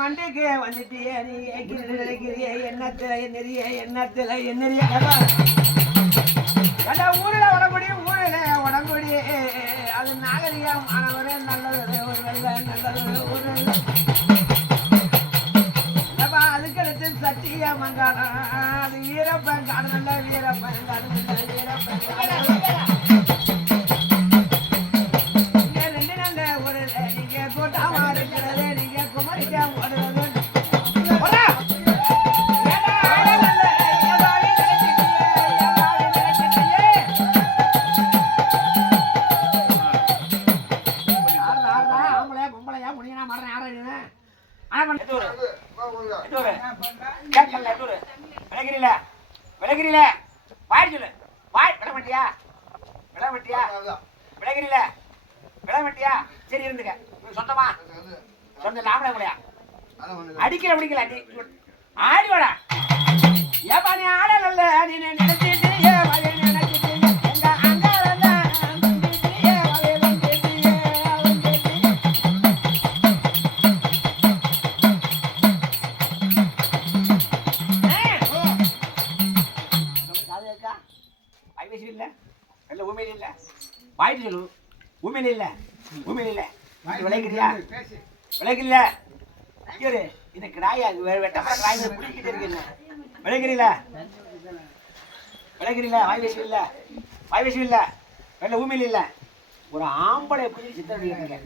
வண்டிக்கு வந்துட்டு ஊரில் உடம்புடி ஊரில் உடம்புடி அது நாகரிகம் மாணவரே நல்லது ஒரு நல்லது ஒரு அதுக்கடுத்து சத்தியமங்காலம் அது வீரப்பன் காடு நல்ல வீரப்பன் காடு வீரப்பன் ரெண்டு நல்ல ஒரு நீங்க கூட்டாமா இருக்கிறது நீங்க குமரிக்கா ஓடுறது விலகிரில வாய் சொல்லு வாய் விட மாட்டியா விட சரி இருந்துக்க சொந்தமா சொந்த லாபட முடியா அடிக்கல பிடிக்கல நீ ஆடி வாடா ஏப்பா நீ ஆட நல்ல நீ நினைச்சிட்டு வாயிட்டு சொல்லு உண்மையில இல்ல விளைக்கிறியா இந்த கிடாயா வெட்டப்பட கிடாய் பிடிக்கிட்டு இருக்கு விளைக்கிறீல வாய் பேசி இல்ல வெள்ள உண்மையில இல்ல ஒரு ஆம்பளை எப்படி சித்தரிக்க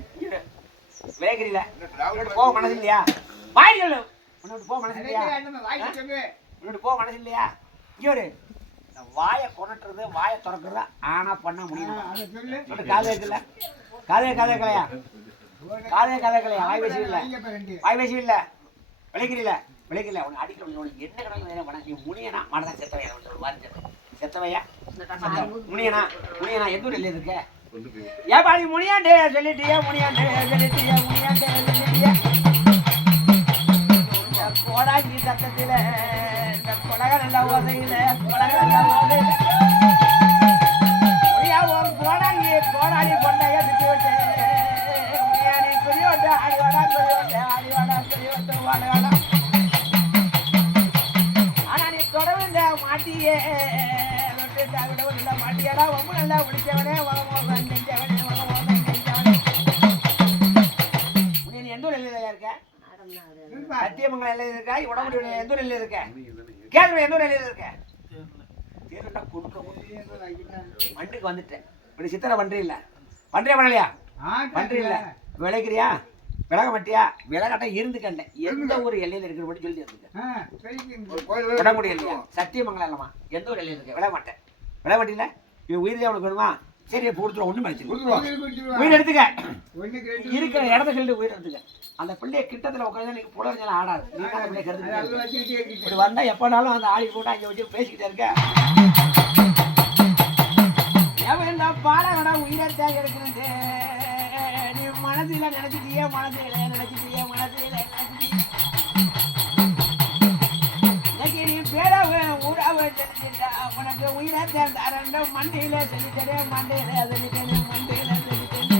விளைக்கிறீல போக மனசு இல்லையா வாய் சொல்லு உன்னோட போக மனசு இல்லையா இங்கே வாயை கொணட்டுறது வாயை திறக்கிறது ஆனா பண்ண முடியும் காதே கலையா வாய் பேசி இல்ல விளைக்கிறீல உனக்கு அடிக்க என்ன கிடக்கு பண்ண நீ முனியனா மனதான் செத்தவையா முனியனா எந்த ஊர் இல்லை இருக்க ஏப்பா நீ முனியாண்டே சொல்லிட்டியா கோடாக்கி சத்தத்தில இந்த கொடகை நல்ல ஓசையில கோடாடி கொண்டைய சுத்தி விட்டு குறியோட்டு ஆடிவாடா வாடகா மாட்டியாடா ரொம்ப நல்லா பிடிச்சவனே நீ எந்த ஒரு எல்லையில இருக்க? சத்தியமங்கலம் எல்லையில் இருக்கா? உடம்புடைய எந்த ஒரு எல்லையில் இருக்க? கேள்வி எந்த ஒரு எல்லையில் இருக்க? தேர்தா கொடுக்க மண்டுக்கு வந்துட்டேன். இப்படி சித்திரை பண்றீ இல்ல? பண்றியா பண்ணலையா? பண்றீ இல்ல? விளைக்கிறியா? விலக மாட்டியா? விலகட்ட இருந்து கண்டேன். எந்த ஒரு எல்லையில இருக்கிற மட்டும் சொல்லி இருந்துக்க. உடம்புடைய இல்லையா? சத்தியமங்கலம் இல்லமா? எந்த ஒரு எல்லையில் இருக்க? விலக மாட்டேன். விலக மாட்டீங்களா? இது உயிர் அவனுக்கு வேணுமா? சரி கொடுத்துருவோம். ஒன்றும் பிரச்சனை. உயிர் எடுத்துக்க. இருக்கிற இடத்த சொல்லிட்டு உயிர் எடுத்துக்க. அந்த பிள்ளைய கிட்டத்தில் உட்காந்து நீங்க புலவஞ்சலாம் ஆடாது. நீங்க அந்த பிள்ளைய கருத்து இப்படி வந்தா எப்பனாலும் அந்த ஆளி கூட அங்கே வச்சு பேசிக்கிட்டே இருக்க. எவன் பாலகடா உயிரத்தா இருக்கிறது. நீ மனதில நினைச்சிட்டியே மனதில நினைச்சிட்டியே மனதில நினைச்சிட்டியே. இன்னைக்கு நீ பேரவ ஊராவ தெரிஞ்சிட்டா உனக்கு உயிரத்தை தரண்ட மண்டையில சொல்லித்தரே மண்டையில சொல்லித்தரே மண்டையில சொல்லித்தரே.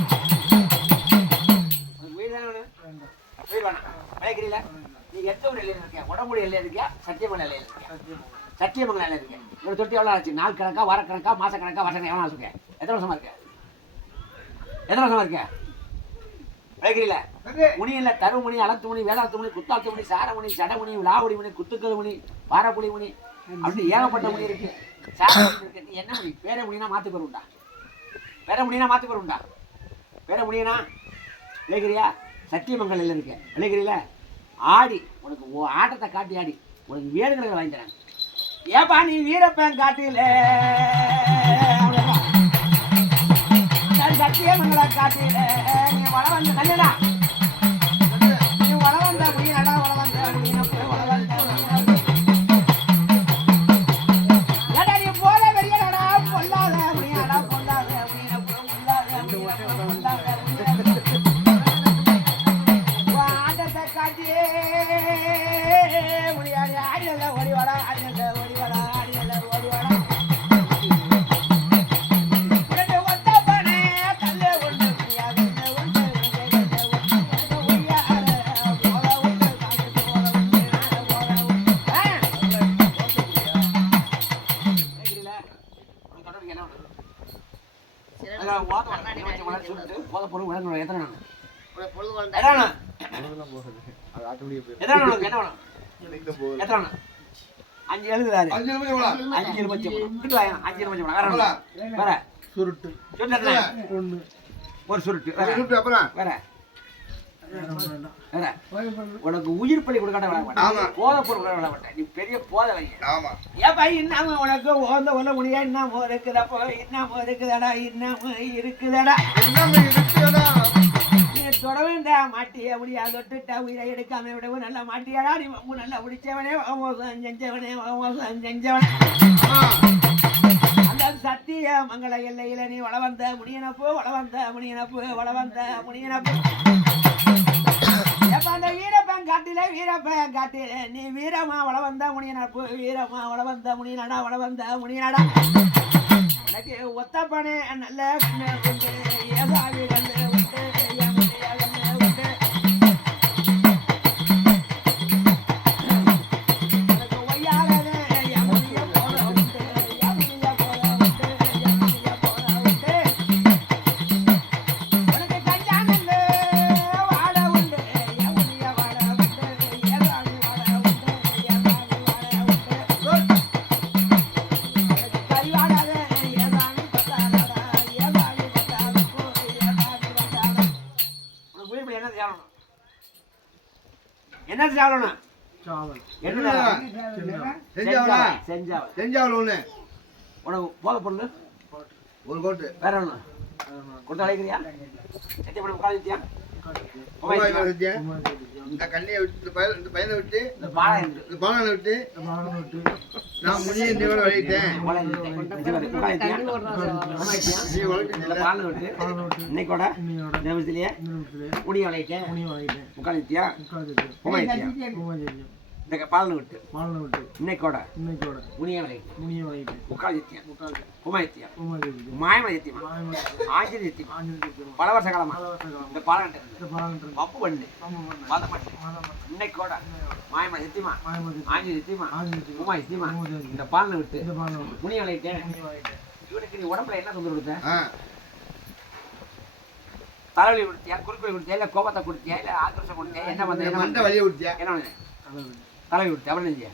உயிர் தானே வேணும்? உயிர் வேணாம். விளைக்கிறீங்களா? நீ எந்த ஒரு எல்லையில் இருக்கியா? உடம்புடைய எல்லையில் இருக்கியா? சத்தியமங்கலம் எல்லையில் இருக்கியா? சத்தியமங்கலம் எல்லையில் இருக்கேன். ஒரு தொட்டி எவ்வளோ ஆச்சு? நாள் கணக்கா, வார கணக்கா, மாச கணக்கா, வருஷம் எவ்வளோ ஆச்சு? எத்தனை வருஷமா இருக்க? எத்தனை வருஷமா இருக்க? விளைக்கிறீங்களா? முனியில தருமுனி, அலத்துமணி, வேதாத்துமணி, குத்தாத்துமணி, சாரமணி, சடமணி, விளாவடி மணி, குத்துக்கல் மணி, பாரப்புலி மணி, அப்படின்னு ஏகப்பட்ட மணி இருக்கு. சாரமணி இருக்கு. நீ என்ன மணி? பேர முடியினா மாத்து பேர் உண்டா? பேர முடியினா மாத்து பேர் உண்டா? பேர முடியினா விளைக்கிறியா? சத்தியமங்கலில் இருக்க. விளைக்கிறீங்களா? ஆடி உனக்கு ஆட்டத்தை காட்டி ஆடி உனக்கு வேடுகளை வாங்கி தரேன். ஏப்பா நீ வீரப்பன் காட்டில சத்தியமங்கல காட்டில நீ வள வந்த கல்யாணா நீ வள வந்த முடியடா வள வந்த ஏடா நீ போல வெறியடா பொல்லாத முடியடா பொல்லாத ஆட்டத்தை காட்டி முடியாது ஆடியல்ல ஓடிவாடா ஆடியல்ல ஓடிவாடா ஆடியல்ல ஓடிவாடா. அஞ்சு எழுதுறாரு. அஞ்சு எலுமிச்சம் வேற சுருட்டு ஒரு சுருட்டு வேற உனக்கு உயிர் பள்ளி கொடுக்காட்ட விட மாட்டேன். போதை பொருள் விட மாட்டேன். நீ பெரிய போதை வைக்க. ஏப்பா இன்னமும் உனக்கு ஓந்த உள்ள முடியா? இன்னமும் இருக்குதப்போ இன்னமும் இருக்குதடா இன்னமும் இருக்குதடா நீ தொடவேண்ட மாட்டிய முடியா தொட்டுட்டா உயிரை எடுக்காம விடவும் நல்லா மாட்டியாடா. நீ நல்லா முடிச்சவனே மோசம் செஞ்சவனே மோசம் செஞ்சவனே. அந்த சத்திய மங்கள எல்லையில நீ வள வந்த முடியனப்பு வள வந்த முடியனப்பு வள வந்த முடியனப்பு. அந்த வீரப்பன் காட்டில வீரப்பன் காட்டில நீ வீரமா வள வந்த முடியனப்பு வீரமா வள வந்த முடியனடா வள வந்த முடியனடா. எனக்கு ஒத்தப்பனே நல்ல ஏதாவிகள் என்ன சாவணும்? செஞ்சாவல் ஒண்ணு உனக்கு போத பொண்ணு ஒரு கோட்டு வேற ஒண்ணு கொடுத்து அழைக்கிறியா? சத்தியப்படம் உட்காந்துட்டியா? இந்த கண்ணியை விட்டு இந்த பையனை விட்டு இந்த பாலனை விட்டு நான் முடிய நீ வளையிட்டேன். இன்னைக்கோட நிமிஷத்துலயே முடிய வளையிட்டேன். உட்காந்துட்டியா? இந்த பாலனை விட்டு இன்னைக்கோட முனிய வாங்கிட்டு முக்கால் சத்தியம் உமாயத்தியம் மாயம சத்தியம் ஆஞ்சலி சத்தியம் பல வருஷ காலமா இந்த பாலன் பப்பு பண்ணு இன்னைக்கோட மாயம சத்தியமா ஆஞ்சலி சத்தியமா உமா சத்தியமா இந்த பாலனை விட்டு முனிய விளையிட்டேன். இவனுக்கு நீ உடம்புல என்ன தொந்தரவு கொடுத்த? தலைவலி கொடுத்தியா, குறுக்கு வலி கொடுத்தியா, இல்ல கோபத்தை கொடுத்தியா, இல்ல ஆக்ரோஷம் கொடுத்தியா, என்ன பண்ண வழியை கொடுத்தியா? என்ன தலைவலி கொடுத்தியா? அப்புறம் நெஞ்சியா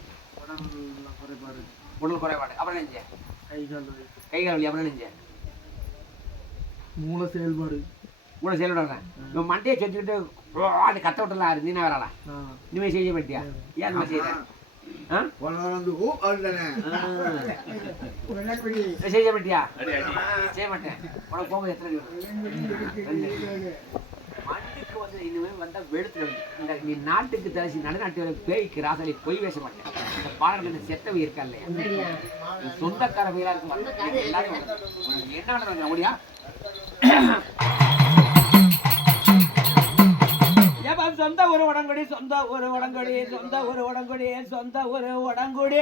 உடல் குறைபாடு, அப்புறம் நெஞ்சியா கை கால் வலி, அப்புறம் நெஞ்சியா மூளை செயல்பாடு இவன் மண்டையை செஞ்சுக்கிட்டு கத்த விட்டுலாம் இருந்தீங்கன்னா வேறலாம் இனிமே செய்ய மாட்டியா? ஏன் அந்த மாதிரி செய்யற? செய்ய மாட்டியா? செய்ய மாட்டேன். உனக்கு போகும்போது எத்தனை மண்ணுக்கு வந்து இனிமே வந்தா வெளுத்து இந்த நீ நாட்டுக்கு தரிசி நடுநாட்டு பேய்க்கு ராசலி பொய் பேச மாட்டேன். இந்த பாடல்கள் செத்தவை இருக்கா இல்லையா? சொந்தக்கார வயலா இருக்கு எல்லாரும் என்ன பண்ணுறாங்க அப்படியா? சொந்த ஒரு உடங்குடி சொந்த ஒரு உடங்குடி சொந்த ஒரு உடங்குடி சொந்த ஒரு உடங்குடி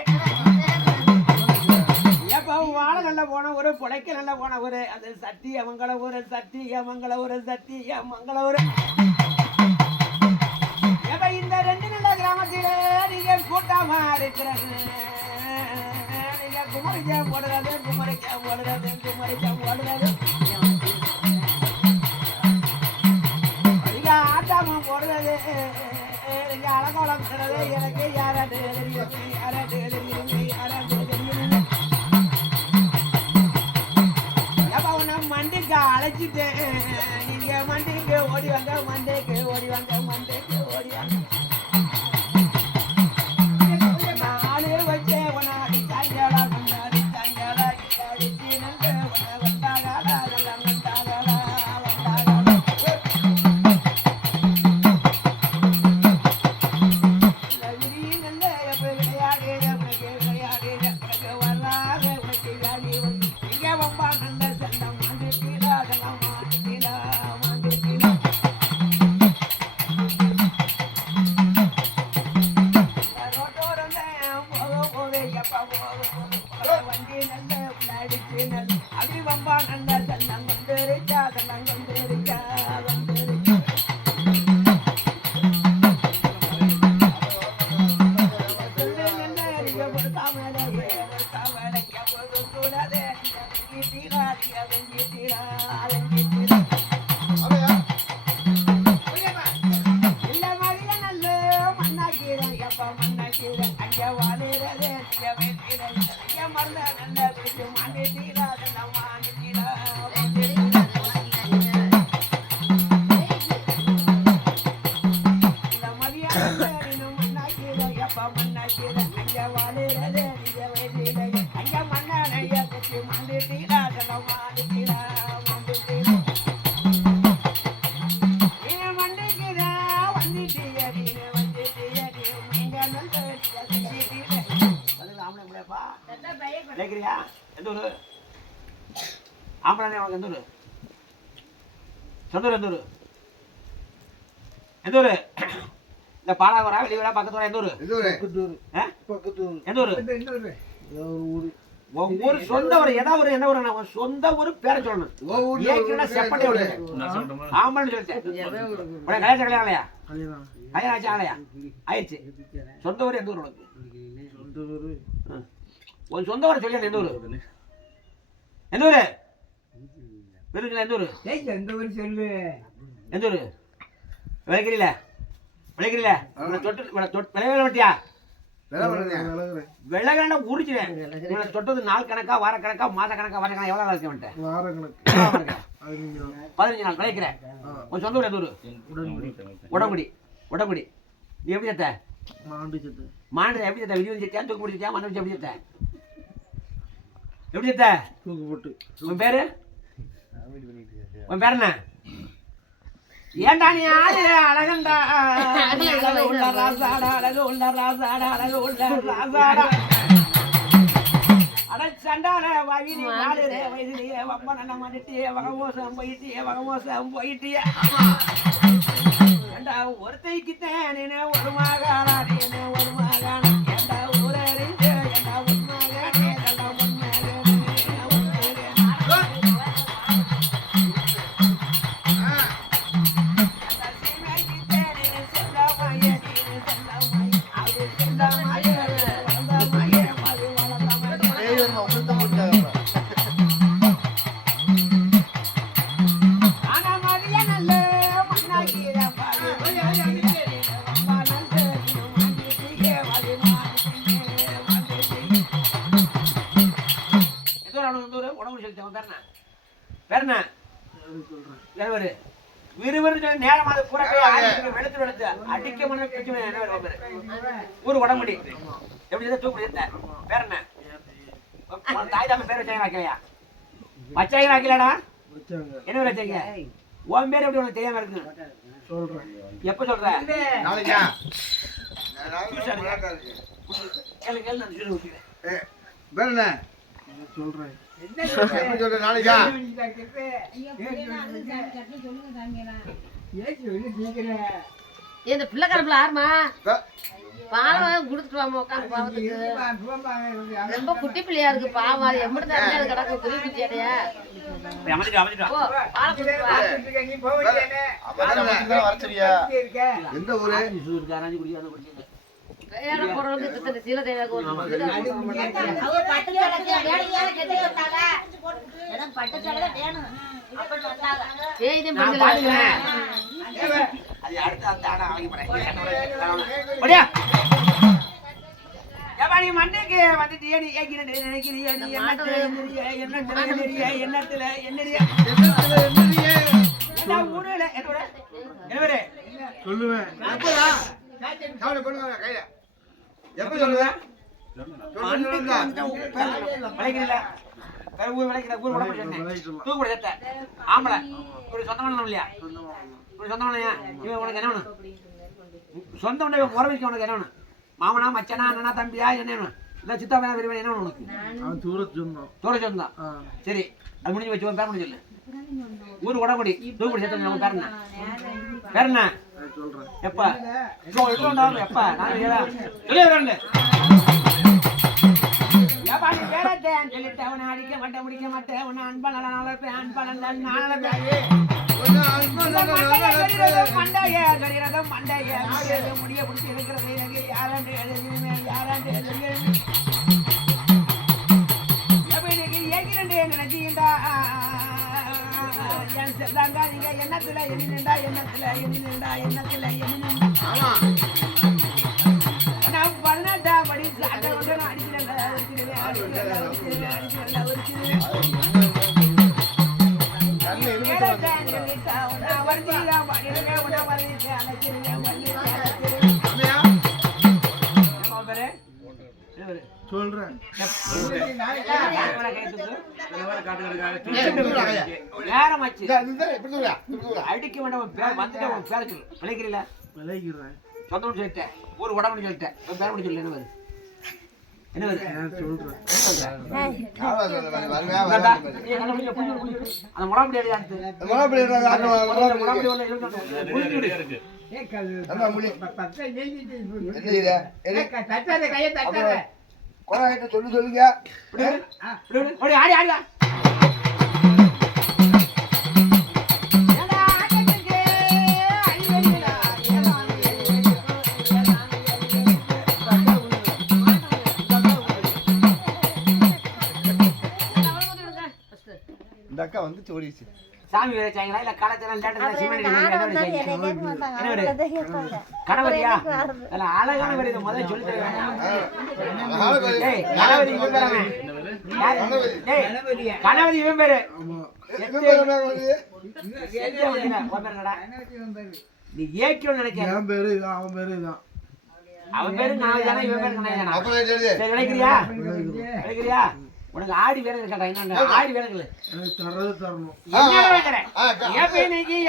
எப்ப வாழ நல்ல போன ஒரு புழைக்க நல்ல போன ஒரு அது சத்தியமங்கல ஒரு சத்தியமங்கல ஒரு சத்தியமங்கல ஒரு எப்ப இந்த ரெண்டு நல்ல கிராமத்தில நீங்க கூட்டமா இருக்கிறது நீங்க குமரிக்க போடுறது குமரிக்க போடுறது குமரிக்க போடுறது ஆட்டாம போடுறது அழகாலம் எனக்கு யாராட்டு யாராட்டு எப்ப உன்னை மண்டிக்கு அழைச்சிட்டேன். நீங்க மண்டிக்கு ஓடி வாங்க மண்டைக்கு ஓடி வாங்க மண்டைக்கு ஓடி வாங்க. நானே வச்சேன் உன்னை அடிச்சாங்களா அடிச்சாங்களா அடிச்சு நல்ல உன்னை வந்தாங்களா வந்தாங்களா எந்த ஊரு ஆம்பளை எந்த ஊரு சொந்த ஊர் எந்த ஊரு எந்த ஊரு இந்த பாலாவரா வெளியூரா பக்கத்து ஊரா எந்த ஊரு எந்த ஊரு ஒவ்வொரு சொந்த ஊர் ஏதாவது ஒரு என்ன ஊர் சொந்த ஊர் பேரை சொல்லணும் ஏற்கனவே செப்பட்டே ஊரு ஆம்பளை சொல்லிட்டேன் உனக்கு கல்யாணம் இல்லையா கல்யாணம் ஆச்சு ஆகலையா ஆயிடுச்சு சொந்த ஊர் எந்த ஊர் உனக்கு சொந்த ஊர் உன் சொந்த ஊரை சொல்லி எந்த ஊரு எந்த ஊரு பெருங்களா எந்த ஊரு எந்த ஊர் சொல்லு எந்த ஊரு விளைக்கிறீல விளைக்கிறீல விளையாட மாட்டியா வெள்ளகண்ட உரிச்சிட்டேன் இவனை தொட்டது நாள் கணக்கா வார கணக்கா மாத கணக்கா வார கணக்கா எவ்வளோ இருக்க மாட்டேன் 15 நாள் விளைக்கிறேன் உன் சொந்த ஊர் எந்த ஊரு உடம்புடி உடம்புடி நீ எப்படி செத்த மாண்டு எப்படி செத்த விதி செத்தியா தூக்கு பிடிச்சியா மண்ணு வச்சு எப்படி செத்த எப்படி செத்த தூக்கு போட்டு உன் பேரு உன் பேர் என்ன ஏண்டா நீ யாரு அழகண்டா அழகு உள்ள ராசாடா அழகு உள்ள ராசாடா அழகு உள்ள ராசாடா அட சண்டால வாவி நீ 4 வயசுலயே வப்ப நல்ல மாட்டியே வகமோசம் போயிட்டியே ஏண்டா ஒருத்தைக்குத்தேன் நீ ஒரு மகானா பேர் என்ன? சொல்றேன். விறுவிறு சொல்லி நேரம் அது புறக்கை வெளுத்து அடிக்க முடியும் பிரச்சனை என்ன பேரு? ஊர் உடம்புடி எப்படி தூக்கு இருந்த பேர் என்ன? தாய் தாம பேர் வச்சாங்க வைக்கலையா? வச்சாங்க வைக்கலடா? என்ன பேர் வச்சீங்க? உன் பேர் எப்படி உனக்கு தெரியாம இருக்கு? சொல்றேன். எப்ப சொல்ற? நாளைக்கா கேளு கேளு நான் சொல்லி விட்டுறேன். பேர் என்ன சொல்றேன். எப்படி சொல்ற நாளைக்கா இந்த பிள்ளைக்காரப்புல ஆறுமா பாலம் குடுத்துட்டு வாமா உட்காந்து பாவத்துக்கு ரொம்ப குட்டி பிள்ளையா இருக்கு பாவம் அது எப்படி தான் அது கிடக்கு குருவி குட்டியாடையா போ பாலம் குடுத்துட்டு வா எந்த ஊரு வேற போறது திட்ட சீல தேவையாக ஏய் இதே மண்டைக்கு வந்துட்டு நீ நினைக்கிறியா நீ என்னத்துல சொல்லுவேன். கையில எப்ப சொல்லுவேன் ஆம்பளை ஒரு சொந்தமான இல்லையா? ஒரு சொந்தமான இவன் உனக்கு என்ன வேணும்? சொந்த உறவிக்கு உனக்கு என்ன வேணும்? மாமனா மச்சனா அண்ணனா தம்பியா என்ன வேணும்? இல்ல சித்தா பையனா பெரியவன் என்ன வேணும் உனக்கு? அவன் தூரத்து சொந்தம். தூர சொந்தம். சரி அது முடிஞ்சு வச்சு பேர் முடிஞ்சு சொல்லு. ஊர் உடம்படி தூக்குடி சேர்த்து பேர் என்ன? பேர் என்ன? சொல்றேன். எப்ப எப்ப நான் சொல்லி ஏப்பா நீ பேரத்தேன் சொல்லிட்டு அவனை அடிக்க மாட்டேன் முடிக்க மாட்டேன் உன்னை அன்பழ அன்பழ மண்டைய மண்டைய முடிய பிடிச்சி இருக்கிறது எனக்கு யாராண்டு யாராண்டு இன்னைக்கு ஏற்கிறே நினைச்சீங்கடா என் செல்லாண்டா நீங்க எண்ணத்துல எண்ணிண்டா எண்ணத்துல எண்ணிண்டா எண்ணத்துல எண்ணிண்டா நான் 18ஆம் படி சாட்டை கொண்டு நான் அடிக்கிறேன் சொல்றேன். அடிக்க வேண்டாம் வந்துட்டு பேர சொல்லு விளைக்கிறீங்களா? விளைகிறேன். சொந்தம் சொல்லிட்டேன் ஊர் உடம்பு சொல்லிட்டேன் பேர பண்ணி சொல்லு. என்ன வருது? என்ன வருது? சொல்றேன். அந்த முடாப்படி சொல்லு சொல்லுங்க ஆடி ஆடி இந்த அக்கா வந்து ஓடிச்சு. சாமி வச்சாங்களா இல்ல கலச்சலாம் கணவதியா இல்ல அழகான வரி இதை முதல்ல சொல்லி கணவதி இவன் பேரு நீ ஏற்கனவே நினைக்கிறேன் என் பேரு இதான் அவன் பேரு இதான். அவன் பேரு நான் தானே இவன் பேரு நினைக்கிறியா? உனக்கு ஆடி வேலை கேட்டா என்ன ஆடி வேலைகள் தரது தரணும்.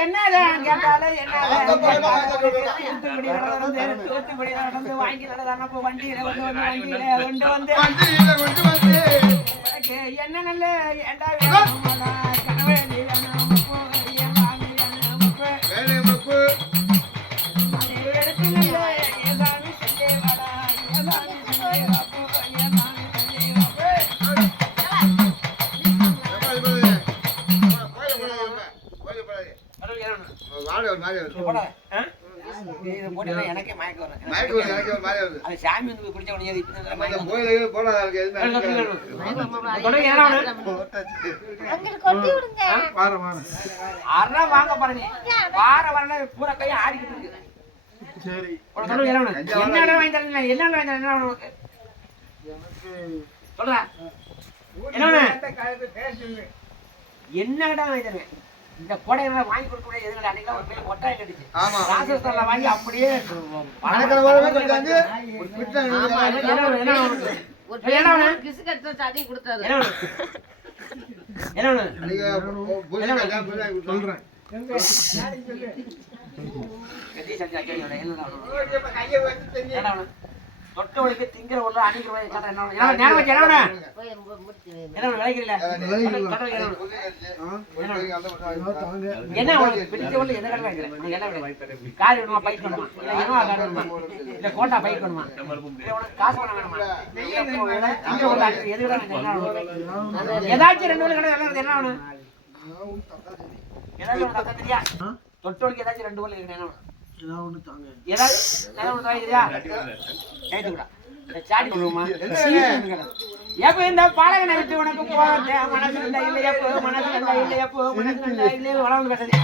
என்னதான் கேட்டாலும் தூத்துக்குடி நடந்து வாங்கி நடந்தப்ப வண்டியில கொண்டு வந்து என்ன நல்ல ஏண்டா கனவே எனக்கே மயக்கம் வரும். அது சாமி வந்து குடிச்ச அரை வாங்க பாருங்க வார வரல பூரா கையை ஆடிக்கிட்டு இருக்கு. சரி என்ன வாங்கி தரீங்க? என்ன வாங்கி தரீங்க? சொல்ற என்ன என்ன கேட்டாலும் வாங்கி தருவேன். இந்த கோடையில வாங்கி கொடுக்க முடியாது. எதுக்கு அன்னைக்கு ஒரு பெரிய ஒட்டாய் கட்டிச்சு. ஆமா. ராஜஸ்தான்ல வாங்கி அப்படியே பணக்கார வரவே கொஞ்சாந்து ஒரு பிட்டை ஆமா, என்ன உனக்கு? ஒரு என்ன வேணும்? பேர் கிசு கட்டுறது அதையும் கொடுத்தாரு. என்ன வேணும்? என்ன வேணும்? நீங்க புரியுதா புரியுதா சொல்றேன். கட்டி சஞ்சா கேளுங்க. என்ன வேணும்? என்ன வேணும்? தொட்டவளுக்கு திங்கிற உள்ள அடிக்கிற வயசு கேட்டா என்ன வேணும்? என்ன நேரம் வச்சு என்ன வேணும்? போய் முடிச்சு என்ன வேணும்? விளைக்கிறீங்களா? தொட்டவளுக்கு என்ன வேணும்? தாங்க. என்ன உனக்கு பிடிச்ச உள்ள என்ன கடை வைக்கிறேன்? உனக்கு என்ன வேணும்? கார் வேணுமா? பைக் வேணுமா? இல்ல என்னவா கார் வேணுமா? இல்ல கோட்டா பைக் வேணுமா? இல்ல உனக்கு காசு பணம் வேணுமா? திங்கிற உள்ள அடிக்கிற எது வேணும்? என்ன வேணும்? ஏதாச்சும் ரெண்டு கடை எல்லாம் என்ன வேணும்? ஏதாச்சும் உனக்கு அக்கா தெரியா? தொட்டவளுக்கு ஏதாச்சும் ரெண்டு என்ன வேணும்? ஏதாவது ஒண்ணு தாங்க. ஏதாவது ஒன்று வாங்கிக்கிறியா? கேட்டுக்கூடா. இந்த சாடி கொடுமா? எப்ப இந்த பாலகனை விட்டு உனக்கு போறதே மனசு இல்லையப்போ மனசு இல்லையப்போ மனசு இல்லை வளர்ந்து பேசுறது.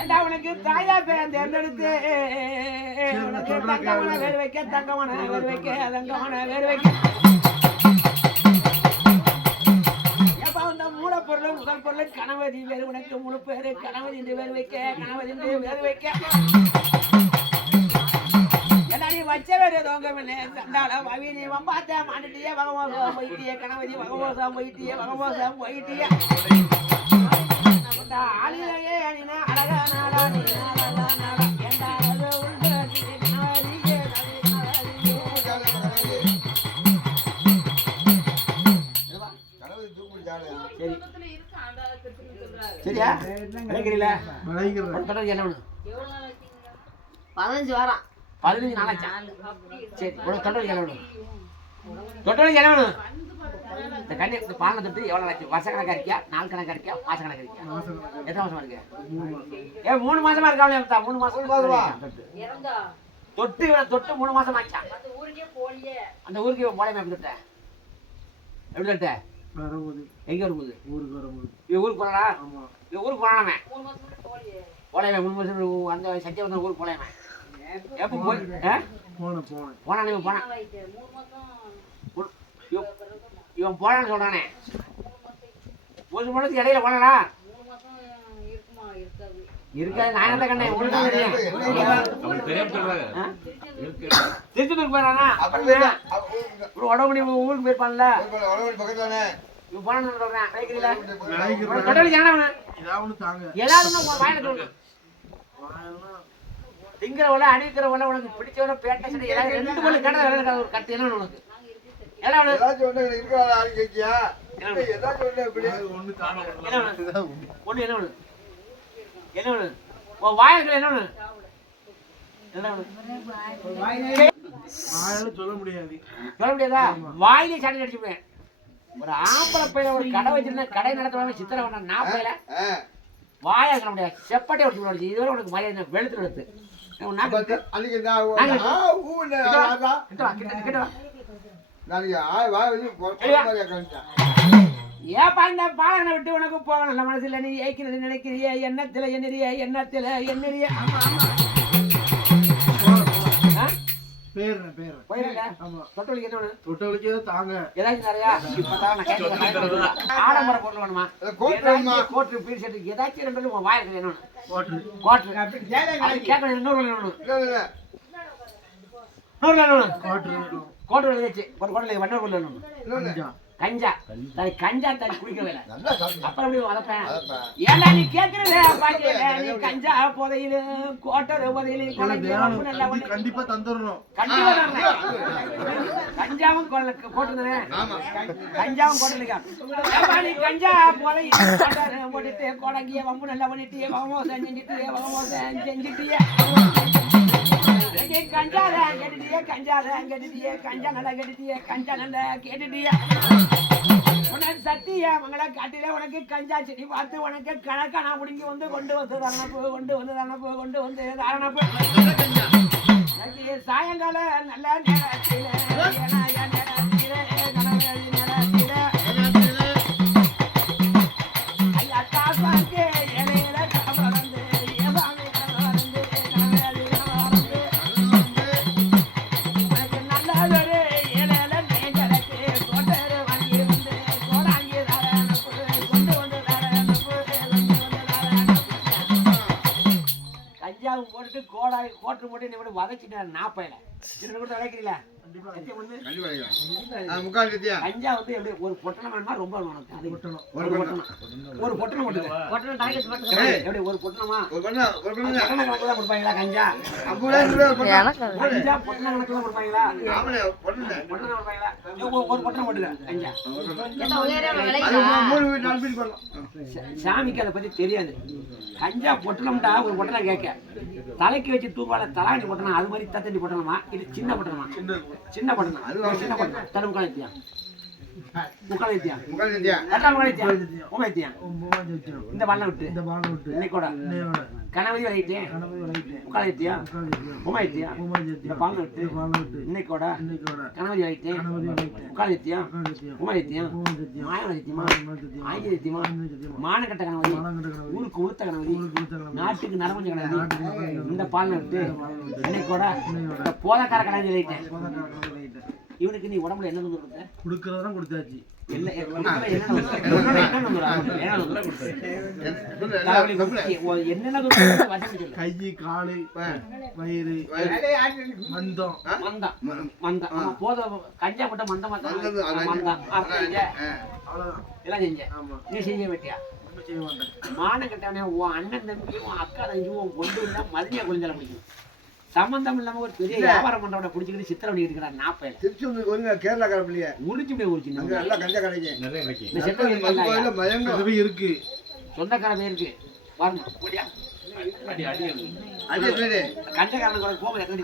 ஏண்டா உனக்கு தாயா பேர் தேர்ந்தெடுத்து உனக்கு தங்கமான வேறு வைக்க தங்கமான வேறு வைக்க தங்கமான வேறு வைக்க எப்ப இந்த மூலப்பொருள் முதல் பொருள் கணவதி வேறு உனக்கு முழு பேரு கணவதி என்று வேறு வைக்க கணவதி என்று வேறு வைக்க வச்ச வேறு தோங்கவில்லை சண்டால பவினி வம்பாத்த மாட்டுட்டிய வகமோசம் போயிட்டிய கணவதி வகமோசம் போயிட்டிய வகமோசம் போயிட்டிய ஆளிலையே அணின அழகா நாடா நீ நாடா நாடா என்றாவது உண்டு கணவதியே சரி சரியா நினைக்கிறீங்களா என்ன வேணும்? 15 வாரம் 15 நாளாச்சா? சரி உனக்கு தொட்டலுக்கு என்ன வேணும்? தொட்டலுக்கு என்ன வேணும்? இந்த கண்ணி இந்த பானை தொட்டு எவ்வளோ நாளாச்சு? வருஷ கணக்கா இருக்கியா? நாள் கணக்கா இருக்கியா? மாச கணக்கா இருக்கியா? எத்தனை மாசமா இருக்கு? 3 மாசமா இருக்காங்களே. 3 மாசம் தொட்டு தொட்டு 3 மாசம் ஆச்சா? அந்த ஊருக்கு போலையுமே எப்படி தொட்ட? எப்படி தொட்ட? எங்க வரும்போது? ஊருக்கு போறா? ஊருக்கு போறானே போலையுமே 3 மாசம் அந்த சத்தியம் வந்த ஊருக்கு போலையுமே எப்போ போய் போனானே போனான் இவன் போனான்னு சொல்றானே 1 மாதத்துக்கு இடையில போனானா? இருக்காது. நான் என்ன கண்ணே உங்களுக்கு திருச்செந்தூருக்கு போறானா? உடம்பு ஊருக்கு போயிருப்பான்ல இவன் போனான்னு சொல்றேன். ஏதாவது வாயில சொல்லு. திங்கிறவள அணிக்கிறவள உனக்கு பிடிச்சவள பேட்டை சட்டை ஏதாவது 2 பொண்ணு கேட்டா வேலை ஒரு கட்டு என்ன உனக்கு? ஒண்ணு என்ன வேணும்? என்ன வேணும்? உன் வாயில என்ன வேணும்? சொல்ல முடியாது. சொல்ல முடியாதா? வாயிலே சாட்டி அடிச்சுப்பேன். ஒரு ஆம்பளை பையன் ஒரு கடை வச்சிருந்தா கடை நடத்துவாங்க சித்திரை வேணா நான் பையில வாயா சொல்ல முடியாது. செப்பட்டே ஒடிச்சு இதுவரை உனக்கு மரியாதை வெளுத்து எடுத்து ஏப்பா இந்த பாலனை விட்டு உனக்கு போகணும் மனசுல நீ ஏய்க்கிறது நினைக்கிறிய எண்ணத்துல என்னறிய எண்ணத்துல என்னறிய தாங்க ஏதாச்சும் நிறையா ஆடம்பர பொருள் வேணுமா? கோட்டு பீர் ஷர்ட் ஏதாச்சும் 2 வாயிருக்கு வேணும். கோட்டு கேட்கணும். கோட்டு எழுதிச்சு ஒரு கோட்டில் வண்ண பொருள் வேணும். கஞ்சா கஞ்சா தண்ணி குடிக்கவே இல்லை. அப்புறம் எப்படி வளர்ப்பேன்? ஏன்னா நீ கேட்கறது பாக்கல நீ கஞ்சா போதையில கோட்டை போதையில கண்டிப்பா தந்துடணும். கண்டிப்பா கஞ்சாவும் போட்டுருந்தே கஞ்சாவும் போட்டு நீ கஞ்சா போதையில போட்டுட்டு கோடங்கிய வம்பு நல்லா பண்ணிட்டு வகமோசம் செஞ்சுட்டிய கஞ்சாதான் கேட்டுட்டிய கஞ்சா நல்லா கேட்டுட்டிய கஞ்சா நல்லா கேட்டுட்டிய உனக்கு சத்திய மங்கள காட்டில உனக்கு கஞ்சா செடி பார்த்து உனக்கு கணக்கான முடிங்கி வந்து கொண்டு வந்து தாரணப்பு சாயங்கால நல்ல நேரத்தில ஐயா காசாக்கு இலையில கலந்து உனக்கு நல்ல ஒரு இலையில மேஞ்சலத்து கொண்டு வாங்கி வந்து கொண்டு கோட்டு போட்டு என்ன கூட வதச்சிட்டாரு நாப்பையில சின்ன கூட வளைக்கிறீங்களா முக்கால் கத்தியா கஞ்சா வந்து எப்படி ஒரு பொட்டணம் வேணுமா ரொம்ப உனக்கு அது பொட்டணம் ஒரு பொட்டணம் போட்டுக்க பொட்டணம் தலைக்கு போட்டு எப்படி ஒரு பொட்டணமா ஒரு பண்ணா பொட்டணம் கணக்கு தான் கொடுப்பாங்களா கஞ்சா கஞ்சா பொட்டணம் கணக்கு தான் கொடுப்பாங்களா ஆமலே பொண்ணு பொட்டணம் கொடுப்பாங்களா ஒரு பொட்டணம் போட்டுக்க கஞ்சா என்ன உயரமா விளையுதா? 3 4 பீஸ் பண்ணலாம் சாமிக்கு அதை பத்தி தெரியாது கஞ்சா பொட்டணம்டா ஒரு பொட்டணம் கேட்க தலைக்கு வச்சு தூக்குவாಳ தலாணி பொட்டணம் அது மாதிரி தத்தண்டி பொட்டணமா இது சின்ன பொட்டணமா சின்ன பொட்டணம் அது சின்ன பொட்டணம் தலை முக்காலத்தியா முக்காலத்தியா முக்கால் கத்தியா கட்டா முக்காலத்தியா உமைத்தியா இந்த பாலம் விட்டு இந்த பால் விட்டு இன்னைக்கூட கணவதி வரையிட்டேன் முக்காலத்தியா உமைத்தியா இந்த பாலம் விட்டு இன்னைக்கூட கணவதி வரையிட்டேன் முக்காலத்தியா உமைத்தியா மாயவரத்தியமா ஆயிரத்தியமா மானக்கட்ட கணவதி ஊருக்கு உளுத்த கணவதி நாட்டுக்கு நரம்பஞ்ச கணவதி இந்த பாலம் விட்டு இன்னைக்கூட இந்த போதக்கார கணவதி வரையிட்டேன் இவனுக்கு நீ உடம்புல என்ன கொடுத்த கொடுக்கறதெல்லாம் கொடுத்தாச்சு கை காலு வயிறு மந்தம் கஞ்சா போட்ட மந்தம் எல்லாம் செஞ்ச நீ செஞ்ச வெட்டியா செய்ய மாட்டேன் மானம் கட்டானே உன் அண்ணன் தம்பி உன் அக்கா தம்பி உன் கொண்டு மதினியா குளிஞ்சால பிடிக்கும் சம்பந்தம் இல்லாம ஒரு பெரிய வியாபாரம் பண்றவனை பிடிச்சிக்கிட்டு சித்திரம் பண்ணி இருக்கிறான் நாப்பையில திருச்செந்தூருக்கு வந்து கேரளா கடப்பிள்ளைய உரிச்சு போய் உரிச்சு அங்க எல்லாம் கஞ்சா கிடைக்கும் இந்த செட்டை மயங்க இருக்கு சொந்தக்காரமே இருக்கு பாருங்க போடியா கஞ்சக்காரன் கூட கோபம் எத்தனை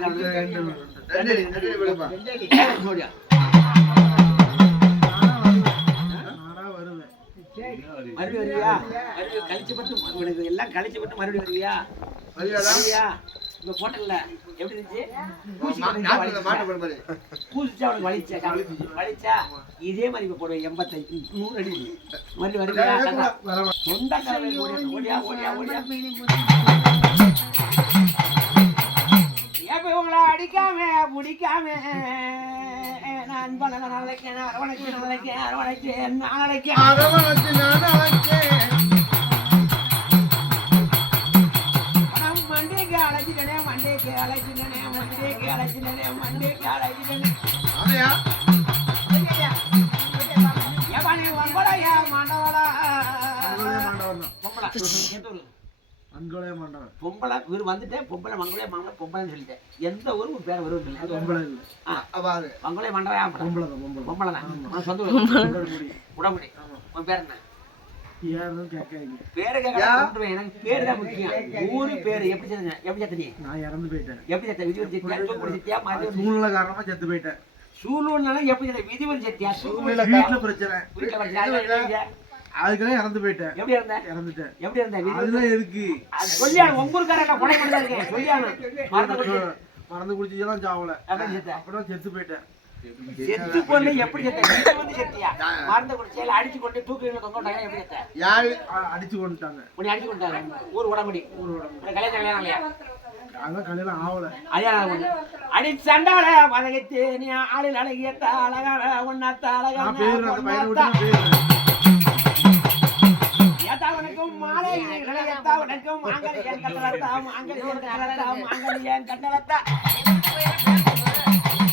போடியா மறுபடியும் வருவியா மறுபடியும் கழிச்சு பட்டு உனக்கு எல்லாம் கழிச்சு பட்டு மறுபடியும் வருவியா வருவியா இப்ப போட்டல எப்படி இருந்துச்சு பூசிச்சா உனக்கு வலிச்சா இதே மாதிரி இப்ப போடுவேன் 85 100 அடி மறுபடியும் வருவியா சொந்தக்காரன் ஓடியா ஓடியா ஓடியா ஏப்ப உங்களை அடிக்காம பிடிக்காம நான் பண்ண நாளைக்கேன் அரவணைக்கு மண்டேக்கு அழைச்சிட்டேனே பொம்பளை இவர் வந்துட்டேன் பொம்பளை மங்களே மங்கள பொம்பளைன்னு சொல்லிட்டேன் எந்த ஊரும் பேர் வருவது இல்லை மங்களே மண்டவா பொம்பளை தான் சொந்த உடம்புடி உன் பேர் என்ன பேரு எனக்கு பேரு தான் முக்கியம் ஊரு பேரு எப்படி செத்த நான் இறந்து போயிட்டேன் எப்படி செத்த விதிவன் சத்தியா சூழ்நிலை காரணமா செத்து போயிட்டேன் சூழ்நிலை எப்படி செத்த விதிவன் சத்தியா வீட்டுல பிரச்சனை அதுக்காக இறந்து போயிட்டேன் எப்படி இறந்துட்டேன் எப்படி இருந்தேன் அதெல்லாம் இருக்கு சொல்லியா உங்களுக்காரங்க கொலை பண்ணி இருக்கேன் சொல்லியானு மறந்து குடிச்சதெல்லாம் சாவல அப்புறம் செத்து போயிட்டேன் செத்து பொண்ணு எப்படி செத்த வந்து செத்தியா மறந்து குடிச்சேல அடிச்சு கொண்டு தூக்கில தொங்கட்டாங்க எப்படி செத்த யாரு அடிச்சு கொண்டுட்டாங்க உன்னை அடிச்சு கொண்டாங்க ஊர் உடம்படி கல்யாணம் இல்லையா அதான் கல்யாணம் ஆகல அதான் அடி சண்டால வதகித்து நீ ஆளில் அழகியத்த அழகான உன்னத்த அழகான ஏத்தாவனுக்கும் மாலை ஏத்தாவனுக்கும் மாங்கலியன் கட்டலத்தா மாங்கலியன் கட்டலத்தா மாங்கலியன் கட்டலத்தா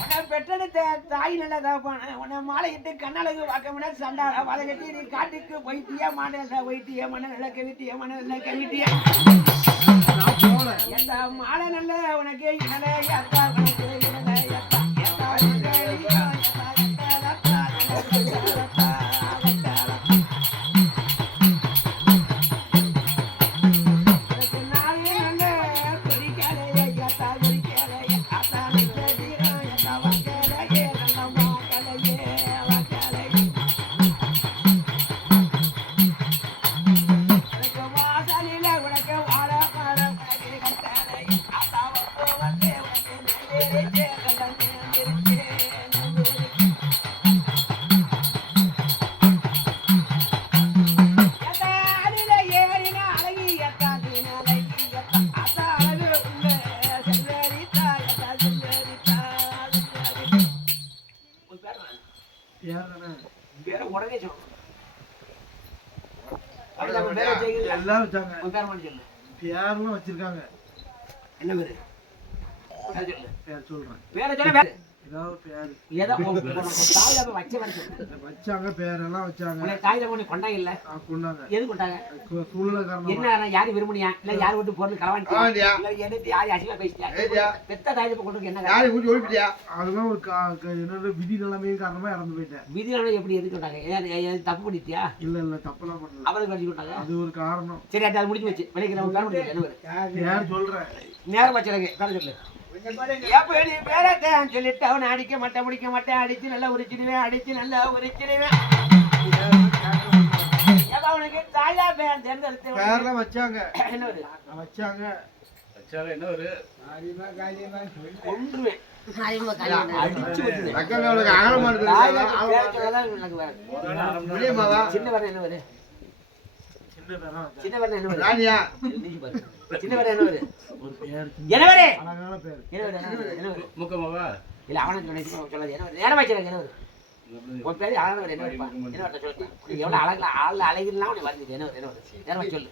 உன்னை பெற்றெடுத்த தாய் நல்லதா போன உன்னை மாலையிட்டு கண்ணழகு வாக்கமுன சண்டால வதகட்டி நீ காட்டுக்கு போயிட்டிய மணல போயிட்டிய மணல கவிட்டிய மணல கவிட்டிய எந்த மாலை நல்ல உனக்கு இனலே ஏத்தா உனக்கு இனலே ஏத்தா எல்லாம் வச்சாங்க பேர்லாம் வச்சிருக்காங்க என்ன பேரு பேரை சொல்லு. பேர் சொல்றேன். பேரை சொல்ல வேற ஏதாவது பேர் ஏதோ தாய் தப்ப வச்ச வரைக்கும் வச்சாங்க, பேரெல்லாம் வச்சாங்க. உன்னை தாய் தப்ப உன்னை கொண்டாங்க இல்ல கொண்டாங்க. எது கொண்டாங்க? சூழ்நிலை காரணமா. என்ன யாரு விரும்பினியா இல்ல யாரு விட்டு பொருள் களவாண்டியா களவாண்டியா? இல்ல எடுத்து யாரு அசிங்கமா பேசிட்டியா? ஏய்யா. பெத்த தாய் தப்ப கொண்டு என்ன யாரு ஊட்டி ஒழிப்பிட்டியா? அதெல்லாம் ஒரு என்னோட விதி நிலைமையின் காரணமா இறந்து போயிட்டேன். விதினால எப்படி எதுக்கு கொண்டாங்க? தப்பு பண்ணிட்டியா? இல்ல தப்பெல்லாம் பண்ணல. அவருக்கு வச்சு கொண்டாங்க. அது ஒரு காரணம். சரி அது முடிஞ்சு வச்சு விலைக்கு நம்ம பேர் முடியல என்ன பேர் சொல்றேன். நேரம் வச்சிருக்கு பேர சொல்லு. எப்ப நீ பேரத்தான் சொல்லிட்டு அவனை அடிக்க மாட்டேன் முடிக்க மாட்டேன் அடிச்சு நல்லா உரிச்சிடுவேன் அடிச்சு நல்லா உரிச்சிடுவேன். எப்ப அவனுக்கு தாயா பேர் தேர்ந்தெடுத்து பேர்லாம் வச்சாங்க. என்ன ஒரு வச்சாங்க. என்ன ஒரு கொன்றுவேன் அறிமுக கல்யாணம். அடிச்சு வச்சிருவேன். அக்கங்களுக்கு அகலமா தாய் இருக்குது. தப்ப பேர் சொன்னதான் எனக்கு வேற. முடியுமாவா? சின்ன வரணும் என்ன வரு? சின்ன பேரா சின்ன வரணும் என்ன வரு? ராணியா? சின்ன வரணும் என்ன வரு? ஒரு பேர். என்ன வரு? அழகான பேர். என்ன வரு? என்ன வரு? முக்கமாவா இல்ல அவனுக்கு சொல்லாது என்ன வரு? நேரம் வச்சிருக்க என்ன வரு? உன் பேரு அழகானவர் என்ன வருப்பா? என்ன வருது சொல்லு. நீ எவ்வளவு அழகா அழகுலாம் உனக்கு வருது என்ன வருது? என்ன வருது? நேரம் வச்சு சொல்லு.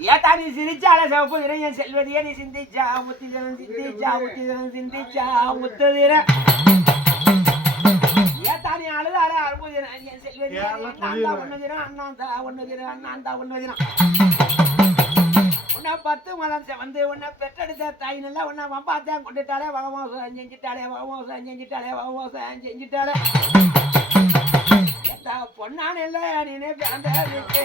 ஏத்தா நீ சிரிச்சால சிவப்பு இறையன் செல்வதியே நீ சிந்திச்சா முத்திதரன் சிந்திச்சா முத்திதரன் சிந்திச்சா முத்ததிர ஏத்தா நீ அழுதார அற்புதன் என் செல்வதியே அண்ணாந்தா ஒண்ணுதிரம் அண்ணாந்தா ஒண்ணுதிரம் அண்ணாந்தா ஒண்ணுதிரம் உன்னை 10 மாதம் வந்து உன்னை பெற்றெடுத்த தாய் நல்லா உன்னை வம்பாத்தான் கொண்டுட்டாலே வகமோசம் செஞ்சுட்டாலே வகமோசம் செஞ்சுட்டாலே வகமோசம் செஞ்சுட்டாலே ஏத்தா பொண்ணான இல்ல நீனே பிறந்த வீட்டு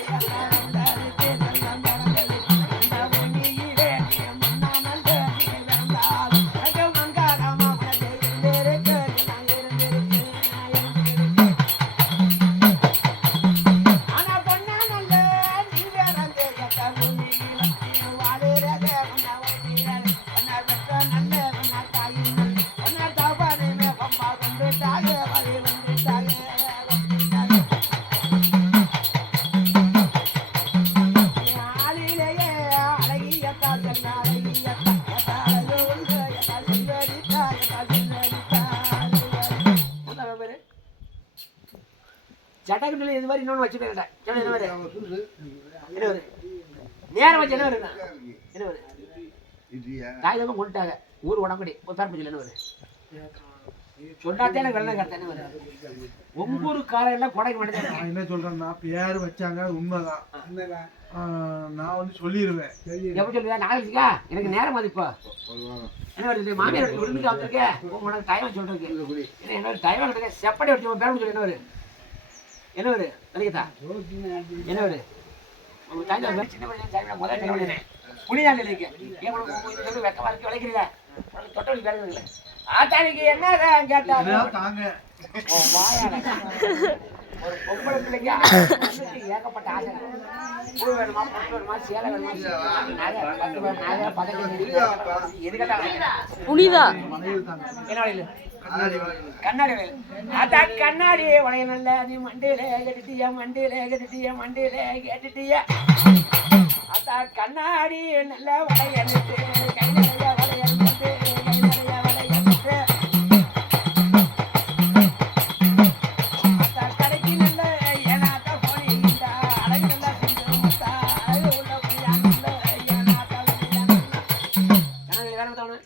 சட்டக்கட்டில் இது மாதிரி இன்னொன்று வச்சுட்டேன். என்ன வருது? என்ன வருது? நேரம் வச்சு என்ன வருது? என்ன வருது? தாய் தப்ப கொண்டுட்டாங்க ஊர் உடம்படி ஒரு பேர் என்ன வருது? சொன்னாத்தே எனக்கு வெள்ளம் கரெக்டாக என்ன வருது? ஒவ்வொரு எல்லாம் கொடைக்கு மாட்டேன். நான் என்ன சொல்றேன்னா பேர் வச்சாங்க, அது உண்மைதான். நான் வந்து சொல்லிடுவேன். எப்ப சொல்லுவா? நாளைக்கா எனக்கு நேரம் அது இப்போ என்ன வருது? மாமியார் விரும்பிட்டு வந்திருக்கேன். உனக்கு டைம் சொல்றேன். என்ன டைம் எடுத்துக்க செப்படி வச்சு பேர் சொல்லி என்ன வருது? என்ன வருது? வலிக்கத்தா என்ன வருது? உங்க தாய் சின்ன பையன் முதல் டைம் புனிதான் இருக்கு. ஏன் உனக்கு வெக்கமா இருக்கு விளைக்கிறீங்க? தொட்ட வழி பேருங்க ஆத்தானிக்கு என்ன கேட்டா தாங்க ஒரு பொம்பளை பிள்ளைங்க ஏகப்பட்ட ஆசை. பூ வேணுமா, பொட்டு வேணுமா, சேலை வேணுமா, எது கேட்டாங்க என்ன வழியில் கண்ணாடி வயல். அதான் கண்ணாடி உடைய நல்ல நீ மண்டியில கட்டிட்டியா மண்டியில கட்டிட்டியா மண்டியில கேட்டுட்டியா அதான் கண்ணாடி நல்ல வளையனுக்கு கை நிறைய வளையனுக்கு கை நிறைய வளையனுக்கு அதான் கடைக்கு நல்ல ஏனாத்த போனீங்க அழகு நல்லா செஞ்சு அழகு உள்ள புரியாங்க ஏனாத்த கண்ணாடி வேற தவணை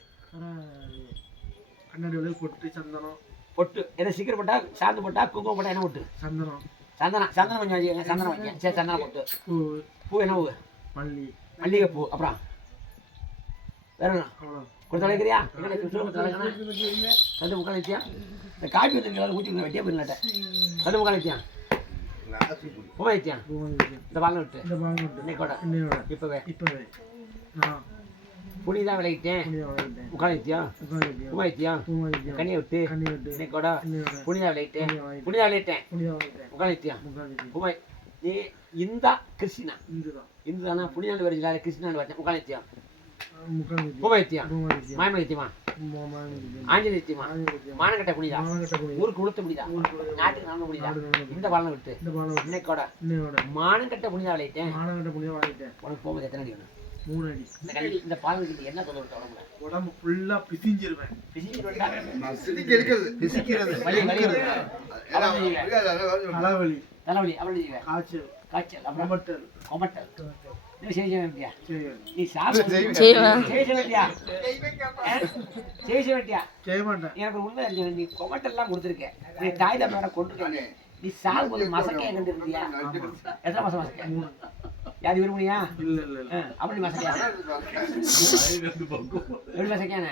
கண்ணாடி வளையல், பொட்டு, சந்தனம். பொட்டு எதை சீக்கிரம் போட்டா சாந்து போட்டா குங்குமம் போட்டா என்ன பொட்டு? சந்தனம். சந்தனம் கொஞ்சம் வச்சுக்கோங்க. சந்தனம் வைக்க சரி. சந்தனம் பொட்டு. பூ என்ன பூ? மல்லி, மல்லிகை பூ. அப்புறம் வேற என்ன கொடுத்து வைக்கிறியா? வந்து முக்கால் வச்சியா? இந்த காப்பி வந்து ஊற்றி வெட்டியா போயிடலாட்ட வந்து முக்கால் வச்சியா? பூ வச்சியா? இந்த பாலம் விட்டு இன்னைக்கோட இப்பவே புனிதான் விளையிட்டேன். முக்கால் வச்சியா? பூ வச்சியா? கனியை விட்டு இன்னைக்கோட புனிதா விளையிட்டேன். புனிதா விளையிட்டேன். முக்கால் வச்சியா? பூ நீ இந்தா கிருஷ்ணா இந்துதானா? புனிதாண்டு வருங்களா? கிருஷ்ணாண்டு வரேன். முக்கால் வச்சியா? பூ வச்சியா? மாயமலை வச்சியமா? ஆஞ்சலி வச்சியமா? மானக்கட்ட புனிதா? ஊருக்கு உளுத்த புனிதா? நாட்டுக்கு நாம புனிதா? இந்த பாலம் விட்டு இன்னைக்கோட மானக்கட்ட புனிதா விளையிட்டேன். உனக்கு போகும்போது எத்தனை அடி வேணும்? 3 அடி. இந்த பாலம் என்ன சொல்லுவோம்? உடம்பு ஃபுல்லா பிசிஞ்சிருவேன். தலைவலி தலைவலி, தலைவலி, காய்ச்சல், காய்ச்சல், கொமட்டல், கொமட்டல், நீ செய்ய வேண்டியா செய்வேன். நீ சாப்பிட செய்வேன். செய்ய வேண்டியா செய்ய வேண்டியா செய்ய மாட்டேன். எனக்கு உண்மை தெரியும். நீ கொமட்டெல்லாம் கொடுத்துருக்க நீ தாய் தப்போட கொண்டுருக்காங்க நீ சாப்பிடும்போது மசக்கையை கண்டு இருந்தியா எத்தனை மாசம் மசக்க யாரு விரும்புனியா இல்ல இல்ல இல்ல. அப்படி மசக்கையா எப்படி மசக்கையானே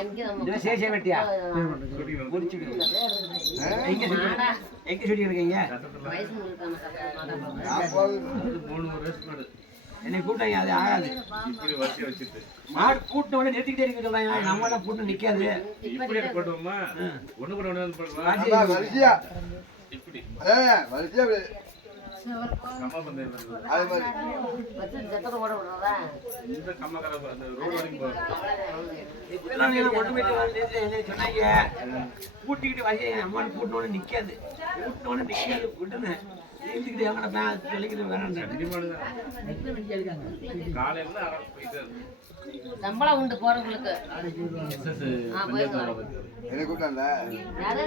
அங்கே நம்ம இதை செய்ய வேண்டியா செய்ய மாட்டேன். முடிச்சுடு எங்க சொல்லி இருக்கீங்க வயசு இருக்காம நாற்பது 3 ரேஸ் மாடு என்னை கூட்டாங்க அது ஆகாது இப்படி வரிசையா வச்சுட்டு மாடு கூட்ட உடனே நிறுத்திக்கிட்டே இருக்க சொல்றாங்க நம்ம எல்லாம் கூட்டம் நிக்காது இப்படி போட்டோமா ஒண்ணு கூட ஒண்ணு போடுவா அதான் வரிசையா இப்படி அதான் வரிசையா கம்மா பந்தயம் வருது. அது மாதிரி வச்சு ஜெட்டத்தை ஓட விடுறதா இந்த கம்மா கரை அந்த ரோடு வரைக்கும் போகும் இப்பெல்லாம் நீங்க ஒண்ணுமே என்ன சொன்னாங்க கூட்டிக்கிட்டு வரைய அம்மானு கூட்டோன்னு நிக்காது கூட்டோன்னு நிக்காது விட்டுன்னு இழுத்துக்கிட்டு எங்கட பேன் சொல்லிக்கிட்டு வேணாம் மினிமாடு தான் காலையில போயிட்டு சம்பளம் உண்டு போறவங்களுக்கு என்ன கூட்டாங்க யாரு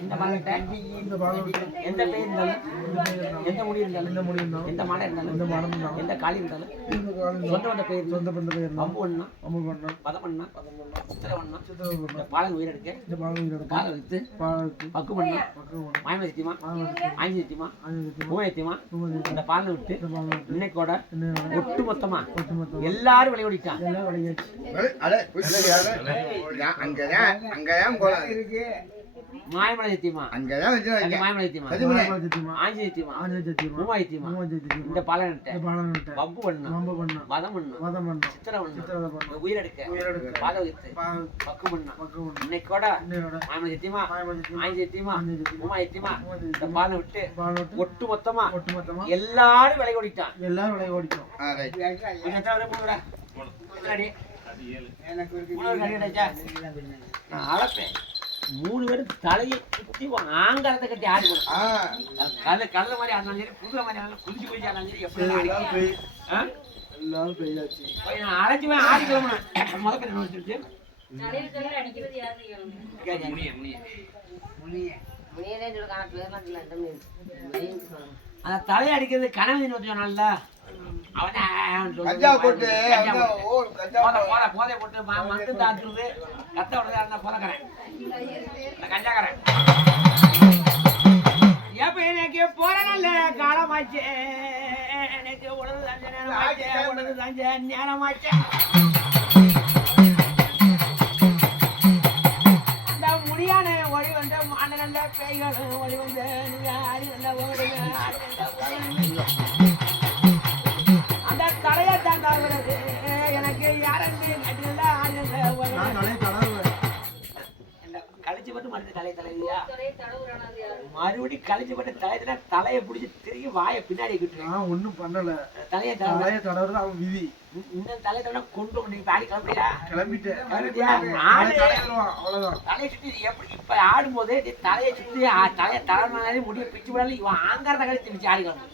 இந்த பாலத்தை இந்த பாலம் எந்த பேர் இருந்தாலும் எந்த முடி இருந்தாலும் இந்த மொழி இருந்தாலும் எந்த மாடை இருந்தாலும் இந்த மரம் இருந்தாலும் எந்த காலி இருந்தாலும் இந்த காலம் சொந்த வந்த பேர் சொந்த பந்த பேர் இருந்தாலும் அம்பு ஒண்ணா அமல் பண்ணோம். பதம் பண்ணா சித்திரை பண்ணா சித்திரை இந்த பண்ணோம். பாலன் உயிரெடுக்க இந்த பாலம் உயிரோட பாலை வித்து பாலத்து பக்கு பண்ணா பக்கம் வேணும். மாயமதித்தியமா ஆஞ்சி தித்தியமா ஆயுதத்தை பூயத்தியமா சுமதி இந்த பாலனை விட்டு இந்த பாலம் விட்டு இன்னைக்கோட என்ன ஒட்டு மொத்தமா ஒட்டுமொத்தம் எல்லாரும் விளையாடிட்டான் எல்லாம் விளையாச்சு. அடே அங்கதான் போலாம் இருக்கு மாயமலை தித்தியமா அங்கதான் வச்சு மாயமலை தித்தியமா சத்தியமா ஆஞ்சி தித்தியமா ஆஞ்ச சத்தியமா பூமாயத்தியமா மூவஞ்சத்தியமா இந்த பாலன்ட்ட இந்த பாலம் விட்டு பம்பு பண்ணா ரொம்ப பண்ணோம். வதம் பண்ணா வதம் பண்ணோம். சித்திரை பண்ணா சித்திரவதை பண்ணோம். உயிரெடுக்க உயிரெடுக்க. பாலை வித்து பாலம் பக்கு பண்ணா பக்கம் வேணும். இன்னைக்கோட இன்னையோட மாயமலை தித்தியமா மாயமதித்தியமா ஆஞ்சி தித்தியமா ஆஞ்ச சத்தியமா பூமாயத்தியமா மூவஞ்சத்தியமா இந்த பாலை விட்டு பாலம் விட்டு ஒட்டு மொத்தமா ஒட்டுமொத்தமா எல்லாரும் விளையாடிட்டான் எல்லாரும் விளைய ஓடிட்டோம். கொஞ்சம் எத்தனை வரை போடுடா? முன்னாடி. அது 7 மூணு அடி அடிச்சா? நான் அளப்பேன். 3 பேரும் தலையை சுத்தி ஆங்காரத்தை கட்டி ஆடிக்கணும். கடல மாதிரி ஆடினாலும் சரி, குதிரை மாதிரி ஆடினாலும் குதிச்சு குதிச்சு ஆடினாலும் சரி, எப்படி எல்லாரும் ஆடிக்கலாம். பெய் ஆ? எல்லாரும் பெய்யாச்சு. போய் நான் அழைச்சுவேன் ஆடிக்கலாம்னு முதல்ல என்ன வச்சுருச்சு முனியனே சொல்ல காண பேர்லாம் இல்லை இந்த மீன் அந்த தலையை அடிக்கிறது கனவு சொன்னால அவனே கஞ்சா போட்டு போதை போட்டு மந்து தாக்குறது கத்த விடுறது போதக்கிறேன் கஞ்சாக்கிறேன் எப்ப எனக்கு போற நல்ல காலமாச்சு எனக்கு உடனே தஞ்ச நேரமாச்சு உடனே தஞ்ச நேரமாச்சு இந்த முடியான ஒளி வந்த மாநில பேய்களும் ஒளி வந்த ஆடி வந்த ஓடுங்க அந்த கடையை தாண்டாகிறது எனக்கு யாரும் நான் தலையை தடவுவேன். கழிச்சு போட்டு மறுபடியும் தலையை தலைவியா மறுபடியும் கழிச்சு போட்டு தலையில தலையை பிடிச்சி திரும்பி வாயை பின்னாடி கிட்டு நான் ஒண்ணும் பண்ணல. தலையை தலை தலையை தடவுறது அவன் விதி. இந்த தலையை தவிர கொண்டு நீ பாடி கிளம்பியா கிளம்பிட்டேன். கிளம்பிட்டியா? ஆடு தலையிடுவான், அவ்வளவுதான். தலையை சுத்தி எப்படி இப்ப ஆடும்போது நீ தலையை சுத்தி தலையை தலைமையிலே முடிய பிச்சு விடாது இவன் ஆங்காரத்தை கழிச்சு பிடிச்சி ஆடி கிளம்பு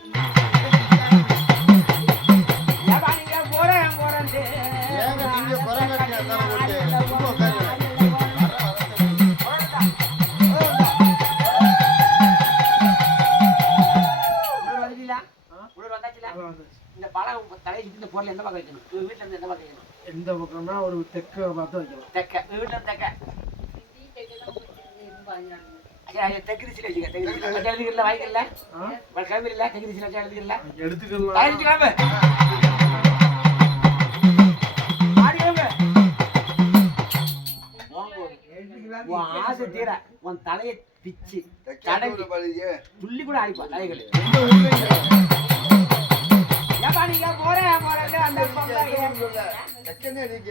போறேன் போறேன் நீங்க பரவாயில்ல இந்த பழம் தலையை சுத்தி இந்த பொருள் எந்த பக்கம் வைக்கணும் வீட்டுல இருந்து எந்த பக்கம் வைக்கணும் எந்த பக்கம்னா ஒரு தெக்க பார்த்து வைக்கலாம். தெக்க வீட்டுல தெக்க தெக்கிரிச்சில வச்சுக்க தெக்கிரிச்சில எழுதிக்கல வாய்க்கல கிளம்பி இல்ல தெக்கிரிச்சில எழுதிக்கல எடுத்துக்கலாம். தலைச்சு கிளம்பு ஆடி கிளம்பு உன் ஆசை தீர உன் தலையை பிச்சு தடவி துள்ளி கூட அடிப்பா தலைகள் ஏப்பா நீங்க போறேன் போறேன் அந்த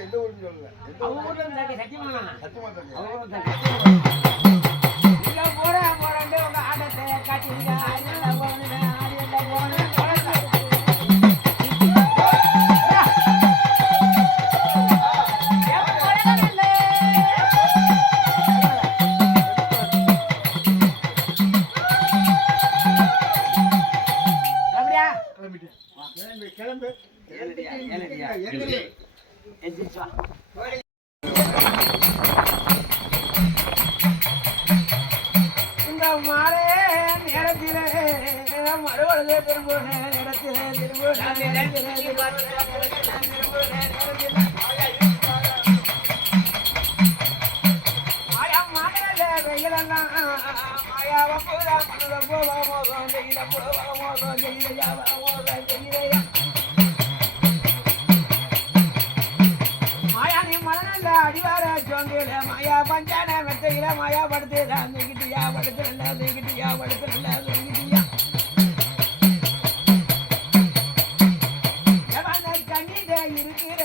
எந்த ஊருன்னு சொல்லுங்க அவங்க ஊர்ல இருந்து சத்தியமா சத்தியமா தெரியும். அவங்க ஊர்ல இருந்து நீங்க போறேன் போறேன் உங்க ஆடத்தை காட்டுறீங்க ஆடியெல்லாம் போறேன் ஆடியெல்லாம் போறேன் கிளம்பிட்டேன். இந்த மாறே நேரத்திலே மறுபொழுது திரும்ப நேரத்திலே மாயா மாடல வெயிலெல்லாம் மாயாவ பூரா மனத போவா மோகம் செய்த போவா மோகம் செய்த மோகம் செய்த மாயா நீ மனநல்ல அடிவார ஜோங்கில மாயா பஞ்சான மெத்தையில மாயா படுத்துதா நீக்கிட்டியா படுத்துடல நீக்கிட்டியா படுத்துடல நீக்கிட்டியா கண்ணிட இருக்கிற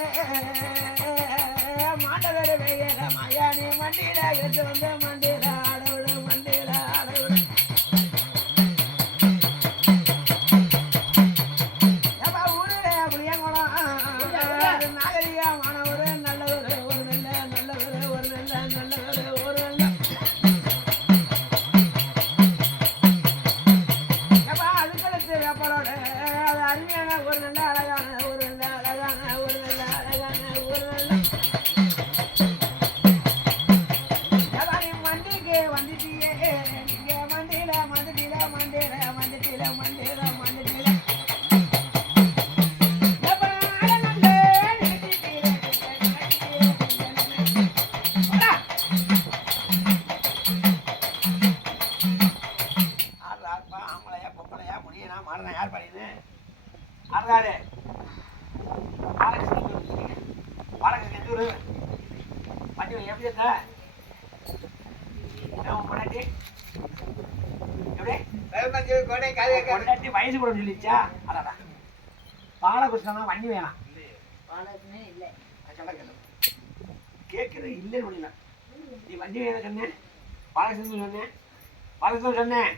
மாட்டவர் வெயில மாயா நீ மண்டியில எடுத்து வந்து மண்டியில ஆடவிடு மண்டியில ஆடவிடு ஊருல புளியங்குளம் நாகரிகமானவர் நல்லவர் ஒரு நல்ல நல்லவர் ஒரு நல்ல நல்லவர் ஒரு நல்ல அதுக்களுக்கு வேப்பரோட அது அருமையான ஒரு நல்ல அழகான ஒரு நல்ல அழகான ஒரு நல்ல அழகான ஒரு நல்ல நீ மண்டிக்கு வந்துட்டியே நீங்க மண்டியில மண்டியில மண்டியில மண்டியில மண்டியில மண்டியில ஆம்பளையா பொம்பளையா முடியனா மாறனா யார் பாடினு ஆறாரு பாலகிருஷ்ணன் எந்த ஊரு வண்டி எப்படி இருந்தா பொண்டாட்டி எப்படி பொண்டாட்டி வயசு கூட சொல்லிச்சா அடாடா பாலகிருஷ்ணனா வண்டி வேணாம் கேட்குறது இல்லைன்னு முடியல நீ வண்டி வேணும் சொன்னேன் பாலகிருஷ்ணன் சொன்னேன் பாலகிருஷ்ணன் சொன்னேன்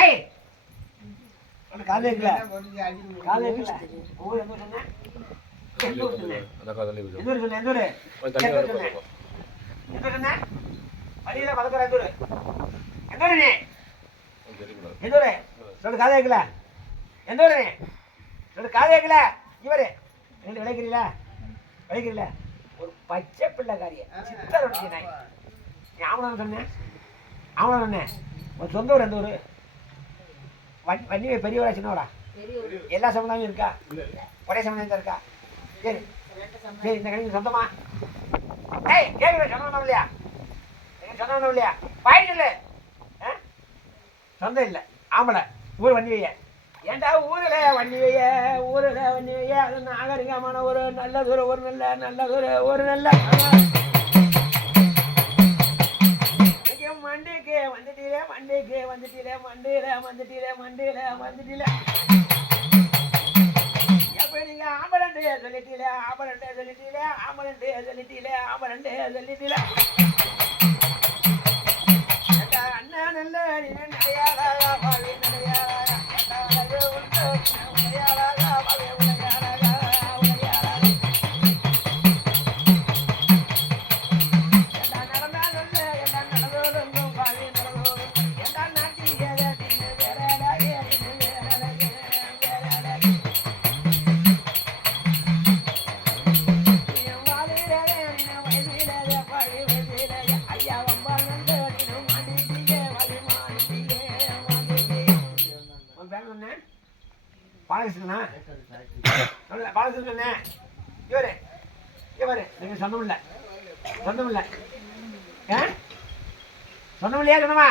ஏய் காது இருக்குல்ல காது இருக்குல்ல ஊர் எந்த சொன்னேன் எந்த ஊர் சொன்னேன் எந்த ஊர் சொன்னேன் எந்த ஊர் சொன்னேன் எந்த சொன்னேன் வழியில பதக்கிற எந்த ஊர் எந்த ஊர் நீ எந்த ஊர் சொல்லு காது இருக்குல்ல எந்த ஊர் நீ சொல்லு காது இருக்குல்ல இவரு ரெண்டு விளைக்கிறீங்களா விளைக்கிறீங்களா ஒரு பச்சை பிள்ளைக்காரிய சித்தர் ஒட்டி நாய் நீ ஆமணம் சொன்னேன் ஆமணம் சொன்னேன் ஒரு சொந்த ஊர் எந்த ஊர் வண்டி பெரியவரா சின்னவரா எல்லா சமுதாயம் இருக்கா ஒரே சமுதாயம் இருக்கா சரி சரி இந்த கடைக்கு சொந்தமா ஏய் கேட்குற சொந்தம் இல்லையா சொந்தம் இல்லையா பாயிண்ட் இல்லை சொந்தம் இல்லை ஆம்பளை ஊர் வண்டி வைய ஏன்டா ஊரில் வண்டி வைய ஊரில் வண்டி வைய அது நாகரிகமான ஒரு நல்ல தூரம் ஒரு நல்ல நல்ல தூரம் ஒரு நல்ல மண்டிக்கு வந்துட்டீரே மண்டிக்கு வந்துட்டீரே மண்டியில வந்துட்டீரே மண்டியில வந்துட்டீல எப்படி நீங்க ஆம்பளண்டே சொல்லிட்டீல ஆம்பளண்டே சொல்லிட்டீல ஆம்பளண்டே சொல்லிட்டீல ஆம்பளண்டே சொல்லிட்டீல அண்ணா நல்ல நடையாளாக வாழ்வி நடையாளாக உடையாளாக வாழ்வி உடையாளாக பாலகிருஷ்ணனா பாலகிருஷ்ணன் இவரு இவரு நீங்க சொந்தம் இல்லை சொந்தம் இல்லை சொந்தம் இல்லையா சொன்னமா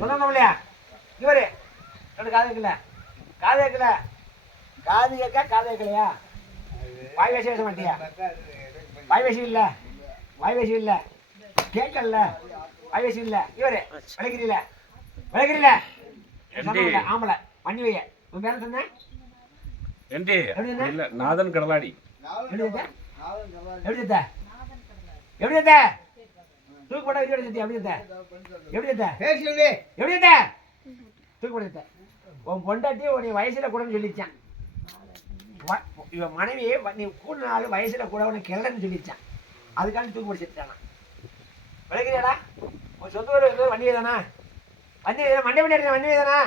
சொந்தம் இல்லையா இவரு ரெண்டு காது கேட்கல காது கேட்கல காது கேட்க காது கேட்கலையா வாய் வேசி பேச மாட்டியா வாய் வேசி இல்லை வாய் வேசி இல்லை கேட்கல வாய் வேசி இல்லை இவரு விளைக்கிறீல விளைக்கிறீல ஆம்பளை வண்டி வைய உன் பேர சொன்ன நாதன் கடலாடி எப்படி தூக்கு போட்டா எப்படி தூக்கு போட்ட உன் பொண்டாட்டி உன்னை வயசுல கூடன்னு சொல்லிச்சான் இவன் மனைவி நீ கூட நாள் வயசுல கூட உன்னை கிளறன்னு சொல்லிச்சான் அதுக்காண்டி தூக்கு போட்டு செத்துட்டானா விளைக்கிறியாடா உன் சொந்த ஊர் வண்டி தானா வண்டி மண்டை பண்ணி வண்டி தானா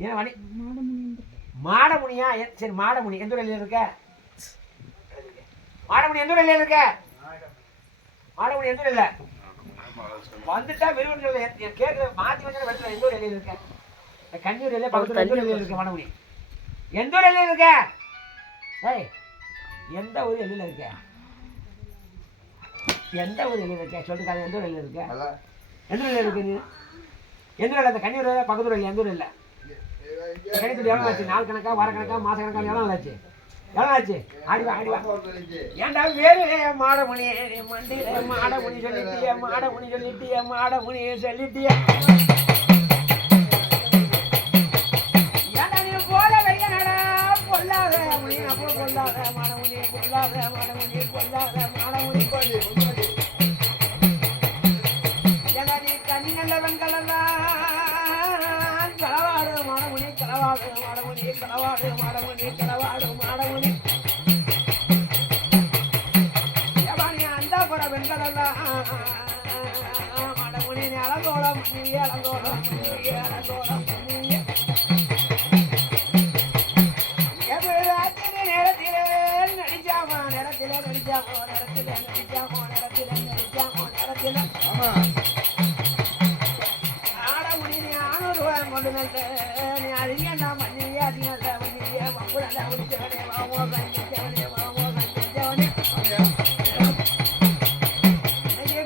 ஏன் வண்டி மாடமுனியா சரி மாடமுனி எந்த ஊரில் இருக்க மாடமுனி எந்த ஊரில் இருக்க மாடமுனி எந்த ஊரில் வந்துட்டா விருவன்கள் கேட்குற மாற்றி வச்சு வெள்ளத்தில் எந்த ஒரு எல்லையில் இருக்க கண்ணூர் எல்லையை பக்கத்தில் எந்த ஒரு எல்லையில் இருக்க மனமுடி எந்த ஒரு எல்லையில் இருக்க ஏய் எந்த ஒரு எல்லையில் இருக்க எந்த ஒரு எல்லையில் இருக்க சொல்லிட்டு எந்த ஒரு எல்லையில் இருக்க எந்த ஒரு எல்லையில் இருக்கு நீ எந்த ஒரு அந்த கண்ணூர் பக்கத்தில் இல்லை எந்த ஒரு இல்லை கிடைத்தது எவ்வளோ ஆச்சு நாள் கணக்கா வார கணக்கா மாச கணக்கா எவ்வளோ ஆச்சு எவ்வளோ ஆச்சு ஆடிவா ஆடிவா ஏன்டா வேறு மாடமுனி மண்டியில மாடமுனி சொல்லிட்டிய மாடமுனி சொல்லிட்டிய மாடமுனி சொல்லிட்டிய ஏன்டா நீ போல வைக்க நட பொல்லாத முனி அப்போ பொல்லாத மாடமுனி பொல்லாத மாடமுனி பொல்லாத மாடமுனி ஏன்னா நீ கண்ணி நல்ல வெண்கலாம் களவாடு மாடமுனி களவாடு மாடமுனி களவாடு மாடமுனி களவாடு மாடமுனி எவனி அந்த புற வெண்கலாம் மாடமுனி அலங்கோலம் முன்னி அலங்கோலம் முன்னி அலங்கோலம் முன்னி எவ்வளவு நேரத்திலே நடிச்சாமோ நேரத்திலே நடிச்சாமோ நேரத்திலே நடிச்சாமோ நேரத்திலே நடிச்சாமோ நேரத்திலே கொண்டு நீ அதிகம் மண்ணியே அதிகம் மண்ணியே மப்புடா முடிச்சவனே வாமோ கஞ்சவனே வாமோ கஞ்சவனே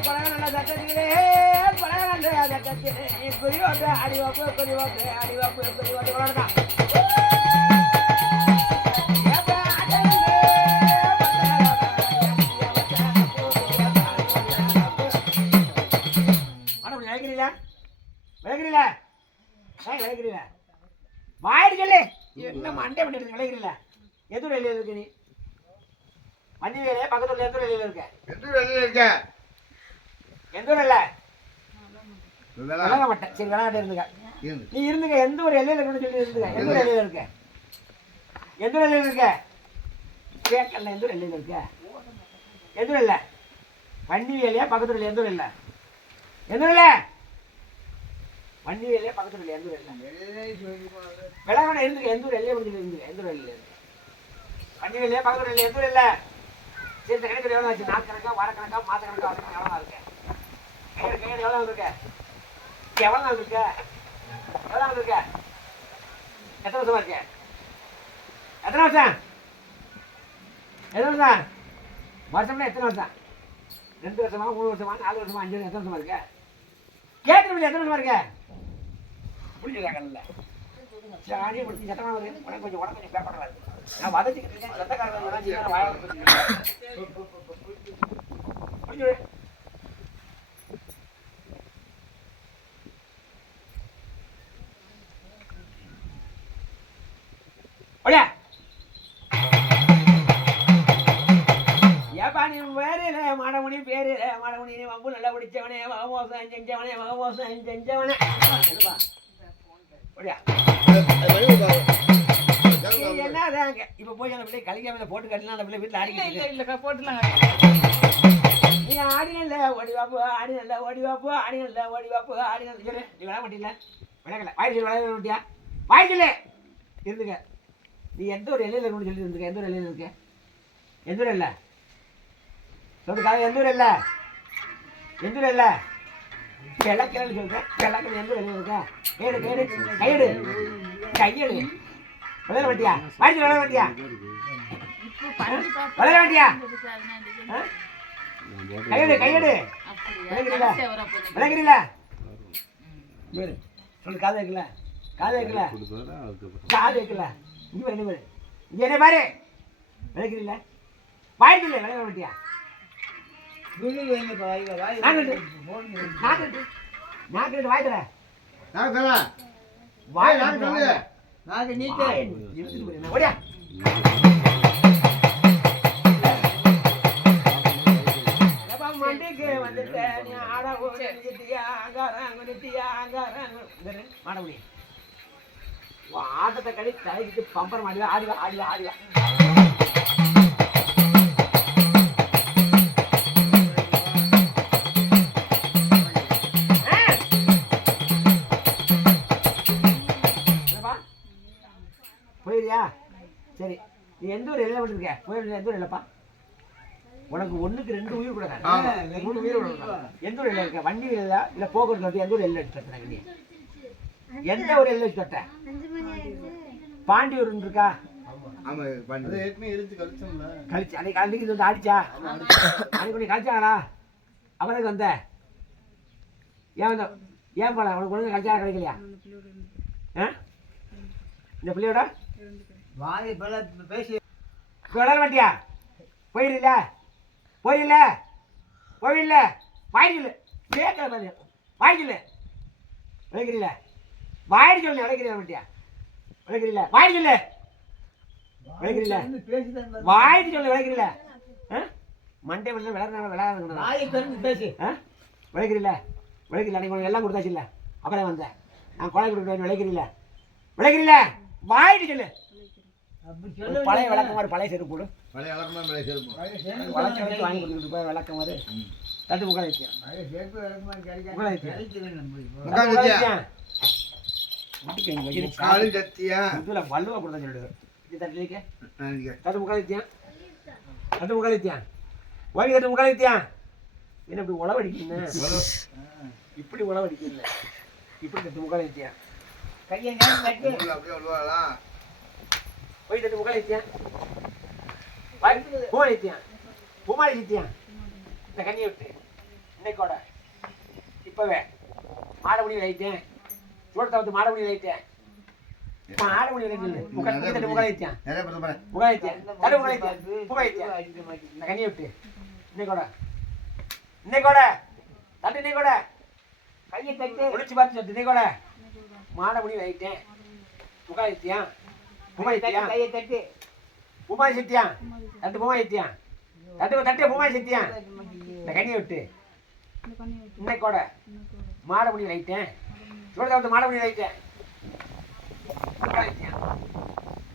பழக நல்ல சட்டத்திலே பழக நல்ல சட்டத்திலே நீ குறிவாப்பு அடிவாப்பு குறிவாப்பு அடிவாப்பு குறிவாப்பு வளர்தான் விளக்கிறீங்களா விளக்கிறீங்களா விளைக்கிறீல வாயிடு சொல்லு என்ன மண்டை பண்ணி விளைக்கிறீல எது வெளியில இருக்கு நீ மண்ணி வேலையா பக்கத்துல எந்த வெளியில இருக்க எந்த ஊர் இல்ல விளங்க மாட்டேன் சரி விளையாட்டு இருந்துக்க நீ இருந்துக்க எந்த ஒரு எல்லையில இருக்கணும்னு சொல்லி இருந்துக்க எந்த ஒரு எல்லையில இருக்க எந்த ஒரு எல்லையில இருக்க கேட்கல எந்த ஒரு எல்லையில இருக்க எந்த ஊர் இல்ல மண்ணி வேலையா பக்கத்துல எந்த ஊர் இல்ல எந்த ஊர் இல்ல வண்டி வேலையே பக்கத்தில் இல்லை எந்த ஊர் இல்லை விலகணை இருந்துக்க எந்த ஊர் எல்லையே முடிஞ்சு இருந்துக்க எந்த ஊர் இல்லை வண்டி வேலையே பக்கத்தில் இல்லை எந்த ஊர் இல்லை சரி இந்த கணக்கு எவ்வளோ ஆச்சு நாள் கணக்கா வார கணக்கா மாத கணக்கா வர எவ்வளோ நாள் இருக்க கையில் எவ்வளோ நாள் இருக்க எவ்வளோ நாள் இருக்க எவ்வளோ நாள் இருக்க எத்தனை வருஷமா இருக்க எத்தனை வருஷம் வருஷம்னா எத்தனை வருஷம் 2 வருஷமா 3 வருஷமா 4 வருஷமா 5 வருஷம் எத்தனை வருஷமா இருக்க கேட்குறது எத்தனை வருஷமா இருக்க புரிஞ்சுதாங்கல்ல சாணியை முடிச்சு சட்டமாக வருது உனக்கு கொஞ்சம் பேப்பர் நான் வதச்சிக்கிட்டு இருக்கேன் சட்டக்காரன் வாய புரிஞ்சு ஒழியா ஏப்பா நீ வேறில மாடமுனி பேரில மாடமுனி நீ வம்பு நல்லா பிடிச்சவனே மகமோசம் செஞ்சவனே மகமோசம் செஞ்சவனே என்னதாங்க இப்ப போய் அந்த பிள்ளை கலிக்காம போட்டு கட்டினா அந்த பிள்ளை வீட்டுல ஆடிக்கிட்டு போட்டுலாம் நீ ஆடினல்ல ஓடிவாப்பு ஆடினல்ல ஓடிவாப்பு ஆடினல்ல ஓடிவாப்பு ஆடினல் சொல்லு நீ விளையாட மாட்டீங்களா விளையாடல வாய்ச்சல் விளையாட மாட்டியா வாய்ச்சல் இருந்துக்க நீ எந்த ஒரு எல்லையில் இருக்கணும்னு சொல்லி இருந்துக்க எந்த ஒரு எல்லையில் இருக்க எந்த ஊர் இல்லை சொல்லுக்காக எந்த ஊர் இல்லை எந்த ஊர் இல்லை கிழக்கிழன்னு சொல்கிறேன் கிழக்கு எந்த ஊர் எல்லையில் இருக்க கேடு கேடு கையெடு கையெடு விளையாட மாட்டியா வாய்ச்சல் விளையாட மாட்டியா விளையாட மாட்டியா கையெடு கையெடு விளையாடுறீங்களா விளையாடுறீங்களா சொல்லு காது வைக்கல காது வைக்கல காது வைக்கல இங்கே பாரு இங்கே என்ன பாரு விளையாடுறீங்களா வாய்ப்பில்லை விளையாட மாட்டியா நாக்கு வாய் தர வாய் நாக்கு நீட்டு ஓடியா மண்டிக்கு வந்துட்டேன் நீ ஆட ஓடிட்டியா அங்காரம் குடிட்டியா அங்காரம் மாட முடியும் ஆட்டத்தை கழி தலைக்கிட்டு பம்பரம் ஆடிவா ஆடிவா ஆடிவா ஆடிவா போயிடுறியா சரி நீ எந்த ஊர் எல்லை பண்ணிருக்க போயிடு எந்த ஊர் இல்லைப்பா உனக்கு 1க்கு 2 உயிர் கூட 3 உயிர் கூட. எந்த ஊர் எல்லை இருக்க? வண்டி இல்ல இல்ல போக்குவரத்து வந்து எந்த ஊர் எல்லை எடுத்து கட்டுறாங்க நீ? எந்த ஒரு எல்லை வச்சு கட்ட? பாண்டியூர் இருக்கா? ஆமா பண்ணு ஏற்கனவே இருந்து கழிச்சோம்ல. கழிச்சு அன்னைக்கு இது வந்து ஆடிச்சா? அன்னைக்கு நீ கழிச்சாங்களா? அப்புறம் வந்த ஏன் வந்த? ஏன் போல உனக்கு ஒழுங்கு கழிச்சா கிடைக்கலையா? இந்த பிள்ளையோட வாய் பேசி விளாட மாட்டியா? போயிடல போயிடல போயிடல வாயிடல கேட்கல பாரு வாயிடல விளைக்கிறீல வாயிடு சொல்லு விளைக்கிறீல மாட்டியா? விளைக்கிறீல வாயிடு சொல்லு விளைக்கிறீல வாயிடு சொல்லு விளைக்கிறீல மண்டே மண்டே விளையாடுறாங்க பேசி விளைக்கிறீல விளைக்கிறீல அன்னைக்கு எல்லாம் கொடுத்தாச்சு இல்லை அப்புறம் வந்தேன் நான் கொலை கொடுக்குறேன் விளைக்கிறீல விளைக்கிறீல வாயிடு சொல்லு பழைய விளக்கம் மாதிரி பழைய செருப்பு போடு பழைய வழக்கமா பழைய செருப்பு வழக்கம் வச்சு வாங்கி கொடுத்துட்டு போய் விளக்கம் மாதிரி தட்டு முக்கால் வச்சேன் காலு கத்தியா இதில் வல்லுவா கொடுத்தா சொல்லிடுது இது தட்டுலிக்க தட்டு முக்கால் வச்சேன் தட்டு முக்கால் வச்சேன் ஓகே தட்டு முக்கால் வச்சேன் என்ன இப்படி உழவடிக்குங்க இப்படி உழவடிக்கல இப்படி தட்டு முக்கால் வச்சேன் கையை அப்படியே விழுவாளா போய் தட்டு முக்கால் வச்சேன் பூமா வைத்தியான் பூமா வைத்தியான் இந்த கண்ணியை விட்டு இன்னைக்கோட இப்பவே மாடமுடி வைத்தேன் சூடத்தை வந்து மாடமுடி வைத்தேன் மாடமுடி வைத்தேன் முகால் வைத்தியான் முகால் வைத்தியான் தடு முகால் வைத்தியான் பூமா வைத்தியான் இந்த கண்ணியை விட்டு இன்னைக்கோட தட்டு இன்னைக்கோட கையை தட்டு ஒழிச்சு பார்த்து தட்டு இன்னைக்கோட மாடமுடி வைத்தேன் முகால் வைத்தியான் பூமா வைத்தியான் கையை தட்டு பூமாய் சத்தியான் தட்டு பூமாய் சத்தியான் தட்டு பூமாய் சத்தியான் இந்த கண்ணியை விட்டு இன்னைக்கோட மாடமுடி லைட்டேன் சூழத்தை வந்து மாடமுடி லைட்டேன் முக்காலித்தியான்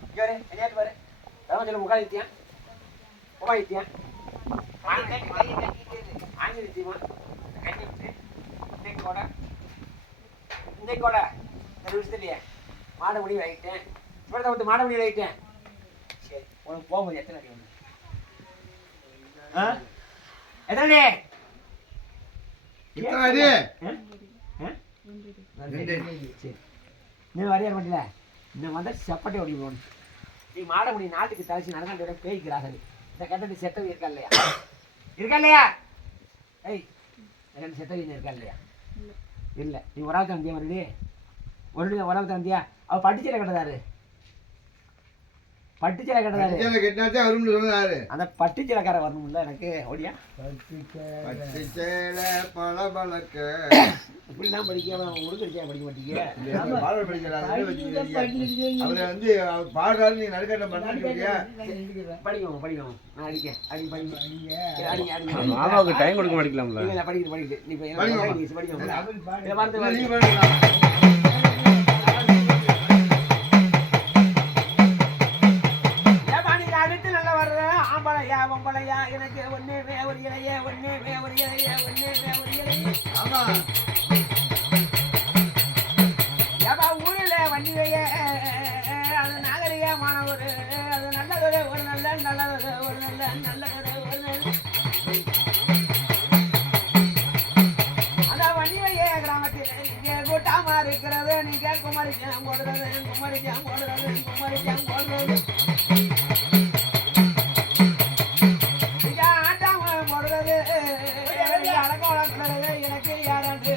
இங்கே வரு என்னையாட்டு பாரு ரவன் சொல்ல முக்காலித்தியான் பூமாய் சத்தியான் ஆங்கில தீமா இந்த கண்ணி விட்டு இன்னைக்கோட இந்த விஷயத்துலையே மாடமுடி லைட்டேன் சூழத்தை வந்து மாடமுடி லைட்டேன் சரி உனக்கு போகும்போது எத்தனை அடி ஒன்று எத்தனை சரி நீ வரையாட மாட்டில இன்னும் வந்தால் செப்பட்டை ஓடி போகணும் நீ மாட முடியும் நாட்டுக்கு தலைச்சி நடந்தாண்டோட பேய்க்கிறார்கள் இந்த கட்டத்து செத்தவி இருக்கா இல்லையா ஏய் ரெண்டு செத்தவி இருக்கா இல்லையா இல்லை நீ ஒரு ஆள் தந்தியா மறுபடியும் ஒரு ஆள் தந்தியா அவள் பட்டுச்சீரை கட்டதாரு பட்டுச்சீரை கட்டதாரு அந்த பட்டுச்சீரைக்கார வரணும்ல எனக்கு ஓடியா இப்படிலாம் படிக்காம உருக்கடிச்சா படிக்க மாட்டீங்க படிக்கணும் நான் அடிக்கேன் மாமாவுக்கு டைம் கொடுக்க மாட்டீங்களாம்ல இல்லை படிக்கிட்டு நீ படிக்கணும் பொம்பளையா எனக்கு ஒன்னே ஒரு இலையே ஒன்னே ஒரு இலையே ஒன்னே ஒரு இலையே ஆமா ஏப்பா ஊரில் வண்டியே அது நாகரிகமான ஒரு அது நல்லதொரு ஒரு நல்லதொரு ஒரு நல்லதொரு ஒரு அந்த வண்டியே கிராமத்தில் இங்கே கூட்டாமா இருக்கிறது நீங்க குமரிக்கான் போடுறது எனக்கு யாராண்டு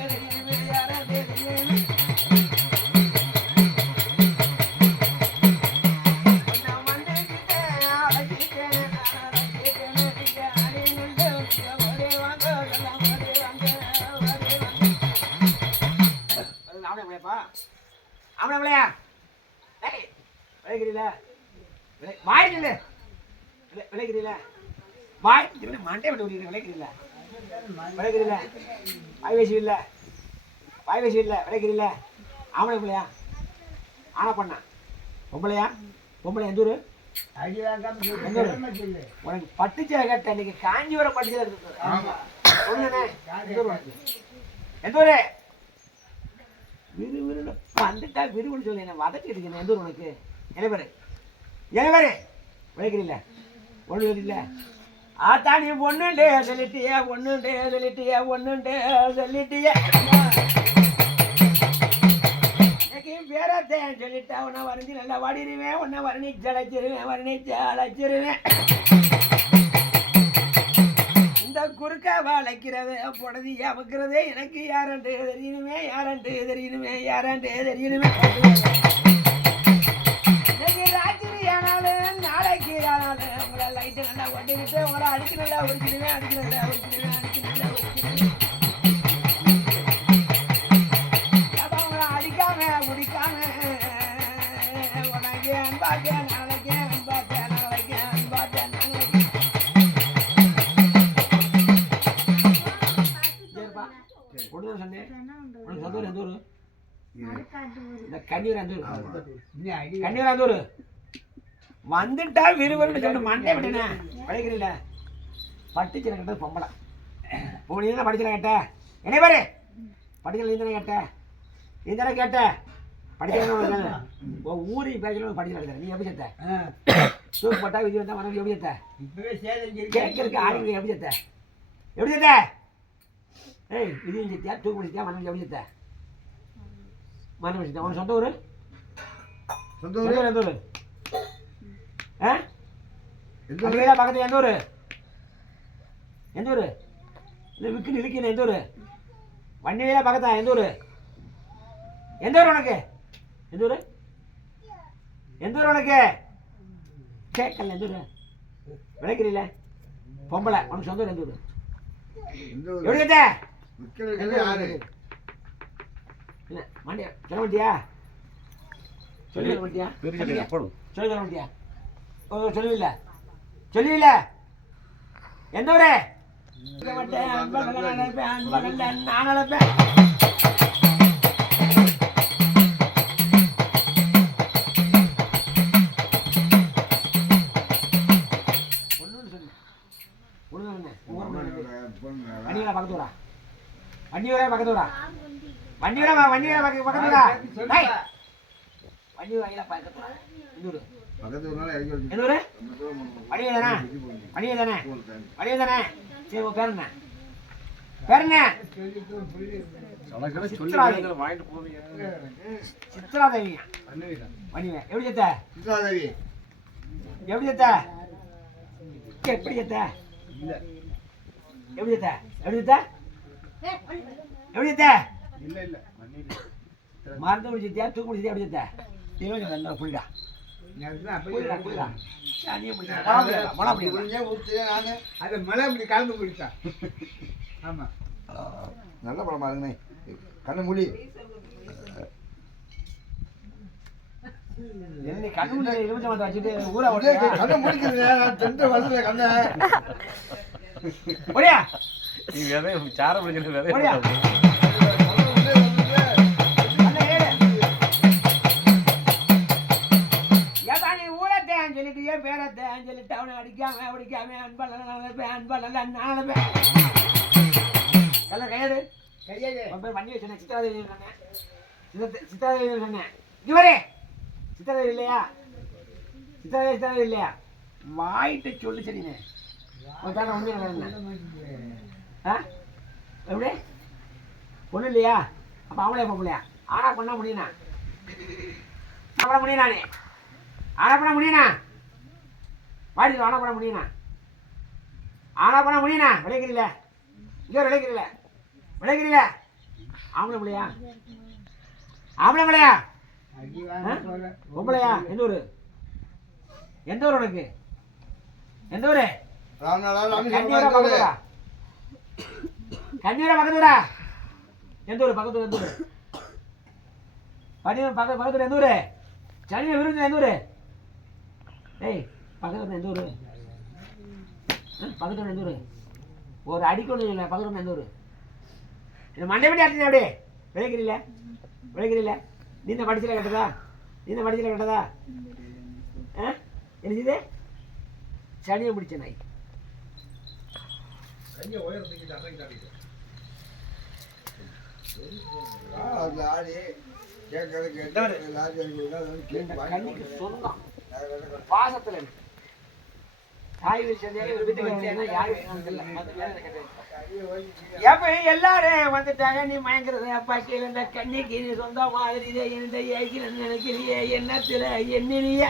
அவனையா விளைக்கிறீல வாய்க்கல விளைக்கிறீல வாய் மண்டை விட்டு விளைக்கிறீல விளைக்கிறீல வாய்வேசி இல்லை விளைக்கிறீல ஆம்பளை பிள்ளையா ஆனா பண்ணா பொம்பளையா எந்த ஊரு உனக்கு பட்டுச்சீரை கட்ட இன்னைக்கு காஞ்சிபுரம் பட்டுச்சீரை எந்த ஊரு விறுவிறுன்னு வந்துட்டா விறுவிறு சொல்லி என்ன வதக்கிட்டு இருக்கேன் எந்த ஊர் உனக்கு இளைவரு விளைக்கிறீல்ல ஒன்று இல்லை ஆத்தாடி ஒண்ணுண்டே சொல்லிட்டியே ஒண்ணுண்டே சொல்லிட்டியே ஒண்ணுண்டே சொல்லிட்டியே பேரத்தேன் சொல்லிட்டா உன்னை வரைஞ்சி நல்லா வாடிடுவேன் உன்னை வர்ணிச்சு அழைச்சிருவேன் இந்த குறுக்க வளைக்கிறது பொழுது அமுக்கிறது எனக்கு யாரண்டு தெரியணுமே இன்னைக்கு ராத்திரி ஆனாலும் நாளைக்கு ஆனாலும் உங்களை லைட்டு நல்லா ஒட்டிக்கிட்டு உங்களை அடிக்க நல்லா உரிச்சிடுவேன் முடிக்காம உனக்கு அன்பாக்க நாளைக்கு சொன்னேன் கண்ணீர் வந்துட்டா விறுவிறுன்னு சொன்ன மண்டே விட்டேனே படிக்கிறீங்கள பட்டுச்சில கேட்டது பொம்பளை போனீங்கன்னா படிச்சல கேட்ட என்ன பாரு படிக்கல நீ கேட்ட நீ தானே கேட்ட படிக்கிறேன் ஊருக்கு பேசணும் படிக்கல நீ எப்படி சேர்த்த தூக்கு போட்டா விதி வந்தா மனம் எப்படி சேர்த்த கேட்கறதுக்கு ஆளுங்க எப்படி சேர்த்த ஏய் விதியும் சேர்த்தியா தூக்கு முடிச்சியா மனம் எப்படி சேர்த்த மனம் முடிச்சியா உனக்கு சொந்த ஊர் எந்த ஊர் பக்கத்துல எந்த ஊர் இல்லை விற்குன்னு இழுக்கின எந்த ஊர் வண்டியில பக்கத்தா எந்த ஊர் உனக்கு எந்த ஊர் உனக்கு கேட்கல எந்த ஊர் விளைக்கிறீல பொம்பளை உனக்கு சொந்த ஊர் எந்த ஊர் எப்படி இல்லை மாண்டியா சொல்ல மாட்டியா சொல்ல மாட்டியா சொல்லுவில்ல எந்த ஊரு நான் நினைப்பேன் பக்கத்தூரா சித்ராதேவி எப்படி மருந்து முடிச்சிட்டியா தூக்கு முடிச்சிட்டியா எப்படி நல்லா புரியுதா மழை அப்படி கலந்து குடித்தா ஆமா நல்ல படமா இருக்குண்ணே கண்ணு மூடி வச்சுட்டு ஊரா கண்ணை முடிக்கிறது வருது கண்ணை நீ விதை சார பிடிக்கிறது விதை சொல்லிட்டு பேரத்தேன் சொல்லிட்டு அவனை அடிக்காம அன்பா கையாடு வண்டி வச்சு சித்ராதேவி சொன்னேன் இதுவரே சித்ராதேவி இல்லையா வாயிட்டு சொல்லு சரிண்ணே எப்படி பொண்ணு இல்லையா அப்ப அவங்களே பொம்பளையா ஆனா பண்ண முடியுண்ணா முடியுண்ணானே ஆனா பண்ண முடியுண்ணா வாடி ஆனா பண்ண முடியுண்ணா விளைக்கிறீல இங்கே விளைக்கிறீல ஆம்பளை பிள்ளையா பொம்பளையா எந்த ஊர் உனக்கு எந்த ஊரு கண்ணீரா பக்கத்தூரா எந்த ஊர் பக்கத்தூர் எந்த ஊரு சனியை விருந்து எந்த ஊரு பக்கத்தூர் எந்த ஊரு ஒரு அடிக்கொண்டு இல்லை பக்கத்தூர் எந்த ஊரு மண்டை படி அடிச்சு அப்படியே விளைக்கிறீல நீ படிச்சல கேட்டதா என்னது சனியை பிடிச்ச நாய் கண்ணிக்கு சொந்தம் பாசத்துல காய்கறி சந்தையில ஒரு வீட்டுக்கு வந்தேன்னா யாரு வேணும்னு தெரியல. மத்த வேலை கிடையாது. எப்ப எல்லாரும் வந்துட்டாங்க நீ மயங்குறது அப்பா கீழே இந்த கண்ணிக்கு நீ சொந்த மாதிரி இந்த ஏகிலன்னு நினைக்கிறியே என்னத்துல என்னிய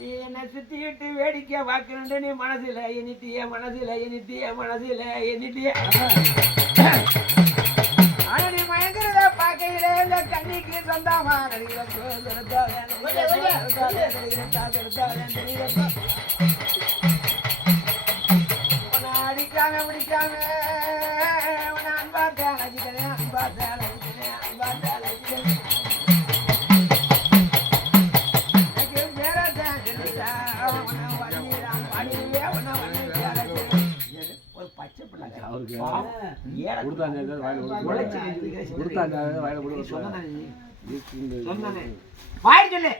நீ என்ன சுத்திக்கிட்டு வேடிக்கை பார்க்கணுண்டு நீ மனசுல எண்ணிட்டிய ஆனா நீ மயங்குறத பார்க்கையில இந்த கண்ணிக்கு சொந்தமா அடிக்காம பிடிக்காம அன்பாத்த அழைக்கிறேன் ஒரு பச்சை பிள்ளை சொன்னானே வாய் சொல்லு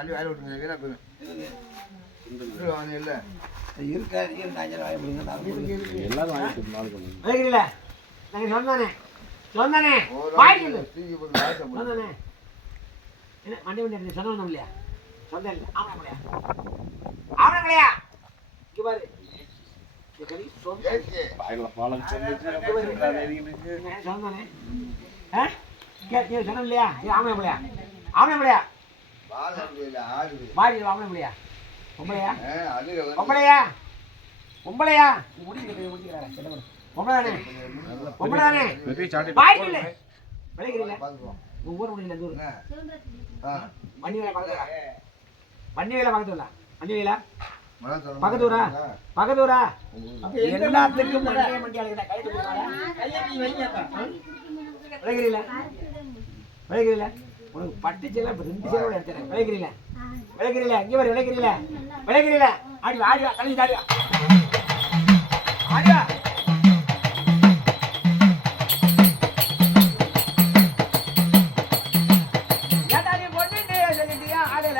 அள்ளி வாயில விட்டுங்க வீணா போயிடும் இல்லை இருக்காது எல்லாரும் வாங்கிட்டு நாளைக்கு விளைக்கிறீங்களா நாங்கள் சொன்னானே வாய் சொல்லு சொன்னானே என்ன மண்டி வண்டி சொன்னோம் இல்லையா சொந்த இல்லை ஆவணங்களையா இங்கே பாரு சொன்னானே சொன்ன இல்லையா ஆவணங்களையா வாடி ஆவணங்களையா பொம்பளையா பொம்பளைதானே விளைக்கிறீங்களா ஊர் முடியல இந்த ஊர் வண்டி வேலை பக்கத்தூரா எல்லாத்துக்கும் விளைக்கிறீங்களா உனக்கு பட்டு சேலை 2 சேலை எடுத்துறேன் விளைக்கிறீங்களா இங்கே வர விளைக்கிறீங்களா ஆடிவா தள்ளி தாடிவா ஆடிவா ஏதாடி போட்டுட்டு சொல்லிட்டியா ஆடல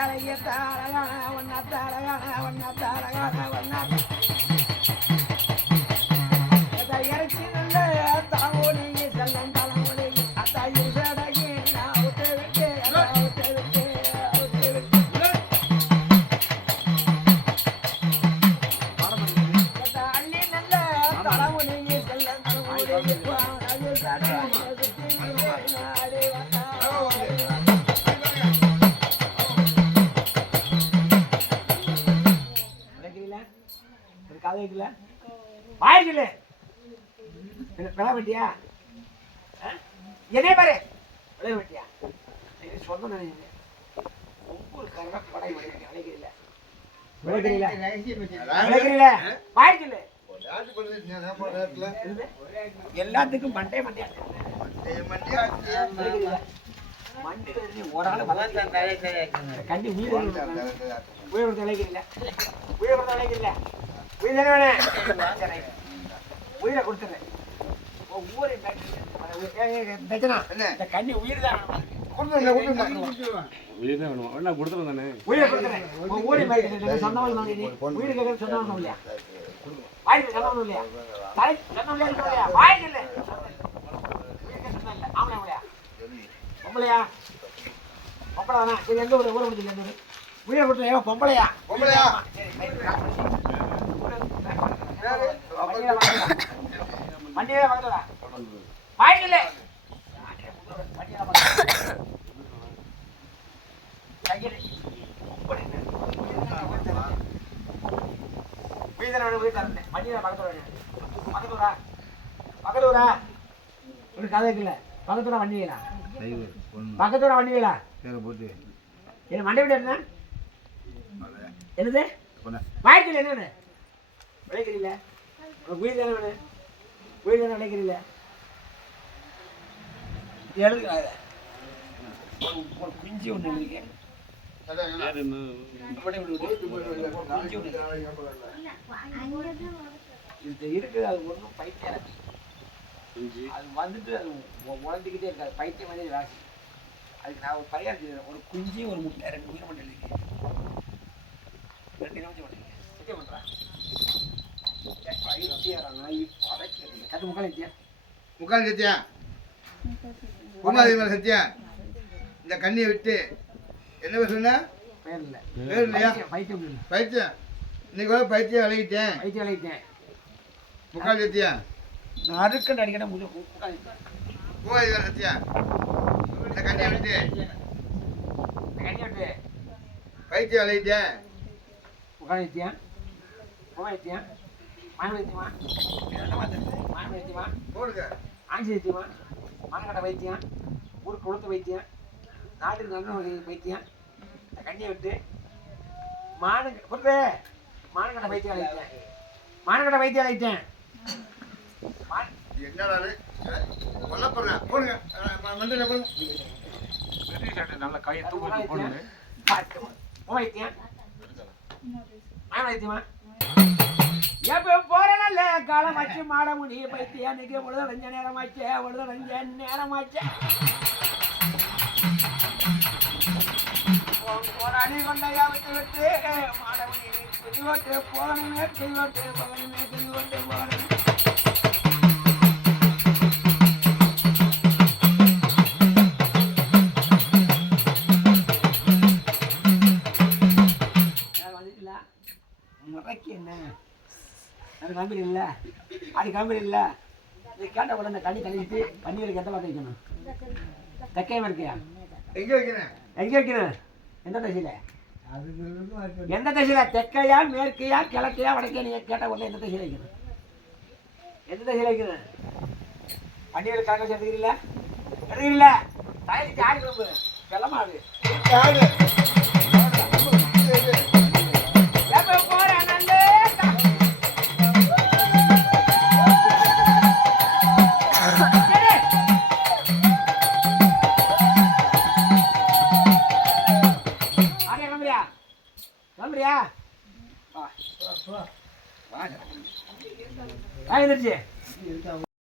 இறச்சி நல்ல தாமொழி செல்லம் தலைமொழி அத்தாயும் சேடகி வெட்டியா என்னே பாரு வெட்டியா சொந்த ஒவ்வொரு காரணம் படை விளைக்கிறீங்களா வாய்க்கல எல்லாத்துக்கும் மண்டே மண்டியா ஒரு ஆள் கண்டி உயிர் விளைக்கிறீங்களா உயிரை கொடுத்துறேன் ஒவ்வொரு கண்ணி உயிர் தான் உயிரே வேணும் நான் கொடுத்துறேன் தானே உயிரை கொடுத்துறேன் ஒவ்வொரு சொந்தம் உயிர் கேட்கறது சொந்தம் இல்லையா வாய்க்கு சொந்தம் இல்லையா சொந்தம் இல்லையா வாய்க்கு இல்லை ஆமலையா இல்லையா பொம்பளையா பொம்பளை தானே இது எந்த ஊர் ஊரை முடிஞ்சு எந்த ஊர் உயிரை கொடுத்துறேன் பொம்பளையா வண்டியில பக்கத்துல வாய்க்கல பக்கத்தூரா ஒரு கதை இருக்குல்ல பக்கத்தூரா வண்டிகளா போட்டு என்ன மண்டை விட என்ன என்னது வாய்க்கல என்ன விளைக்கிறீங்களா உயிர் தானே வேணும் உயிர் தானே விளைக்கிறீங்களா எழுதுங்க ஒரு குஞ்சு ஒன்று எழுதிருக்கேன் இது இருக்குது அது ஒன்றும் பைத்தியம் அது வந்துட்டு அது உழந்துக்கிட்டே இருக்காது பைத்தியம் மாதிரி ராசி அதுக்கு நான் ஒரு பரிகாரம் செய்கிறேன் ஒரு குஞ்சு ஒரு முட்டை 2 உயிரை மட்டும் எழுதிருக்கேன் 2 நிமிஷம் பண்ணுறேன் சத்தியம் பண்ணுறேன் முக்கால் சத்தியா பூமாதேவி மேல சத்தியா இந்த கண்ணியை விட்டு என்ன பேர் சொன்ன பேர் இல்லை. பேர் இல்லையா? பைத்தியம் இல்லை. பைத்தியம். இன்னைக்கு கூட பைத்தியம் விளையிட்டேன். பைத்தியம் அழைத்தேன். முக்கால் சத்தியா? நான் அறுக்கண்டு அடிக்கணும் முக்கால் போய் சத்தியா? இந்த கண்ணியை விட்டு கண்ணி விட்டு பைத்தியம் விளையிட்டேன். முக்கால் வைத்தியம் வைத்தியம் மன வைத்தியமா மன வைத்தியமா போடுங்க. ஆஞ்சி வைத்தியமா மனக்கடை வைத்தியம் ஊருக்கு கொளுத்து வைத்தியம் நாட்டுக்கு நல்ல வைத்தியம் இந்த கண்ணியை விட்டு புரியுது மானக்கடை வைத்தியம் அழைத்தேன். மானக்கடை வைத்தியம் அழைத்தேன். என்னடா கொல்லப்படுறேன். போடுங்க. மண்டல போடுங்க. நல்ல கையை தூக்கி போடுங்க. வைத்தியம் மன வைத்தியமா எப்ப போற நல்ல காலம் ஆச்சு மாட முடி பைத்தியா நிக்க விடுதலைஞ்ச நேரமாச்சே விடுதலைஞ்ச நேரமாச்சே போராடி கொண்டையா விட்டு விட்டு மாட முடி திரிவட்டு போகணுமே திரிவட்டு போகணுமே திரிவட்டு போகணுமே முறைக்கு என்ன அது காம்பி இல்லை அது காம்பி இல்லை நீ கேட்ட உடனே தண்ணி கழுவிட்டு பன்னீருக்கு எந்த பார்த்து வைக்கணும் தைக்காம இருக்கியா எங்க வைக்கிறேன்? எங்கே வைக்கணும் எந்த தசையில் எந்த தசையில் தெற்கையா மேற்கையா கிழக்கையா வடக்கையா நீ கேட்ட உடனே எந்த தசையில் வைக்கணும் எந்த தசையில் வைக்கணும் பன்னீர் காக்க எடுத்துக்கிறீங்களா எடுத்துக்கிறீங்களா தயாரிச்சு ஆடி கிளம்பு செல்லமாடு எழுந்திருச்சு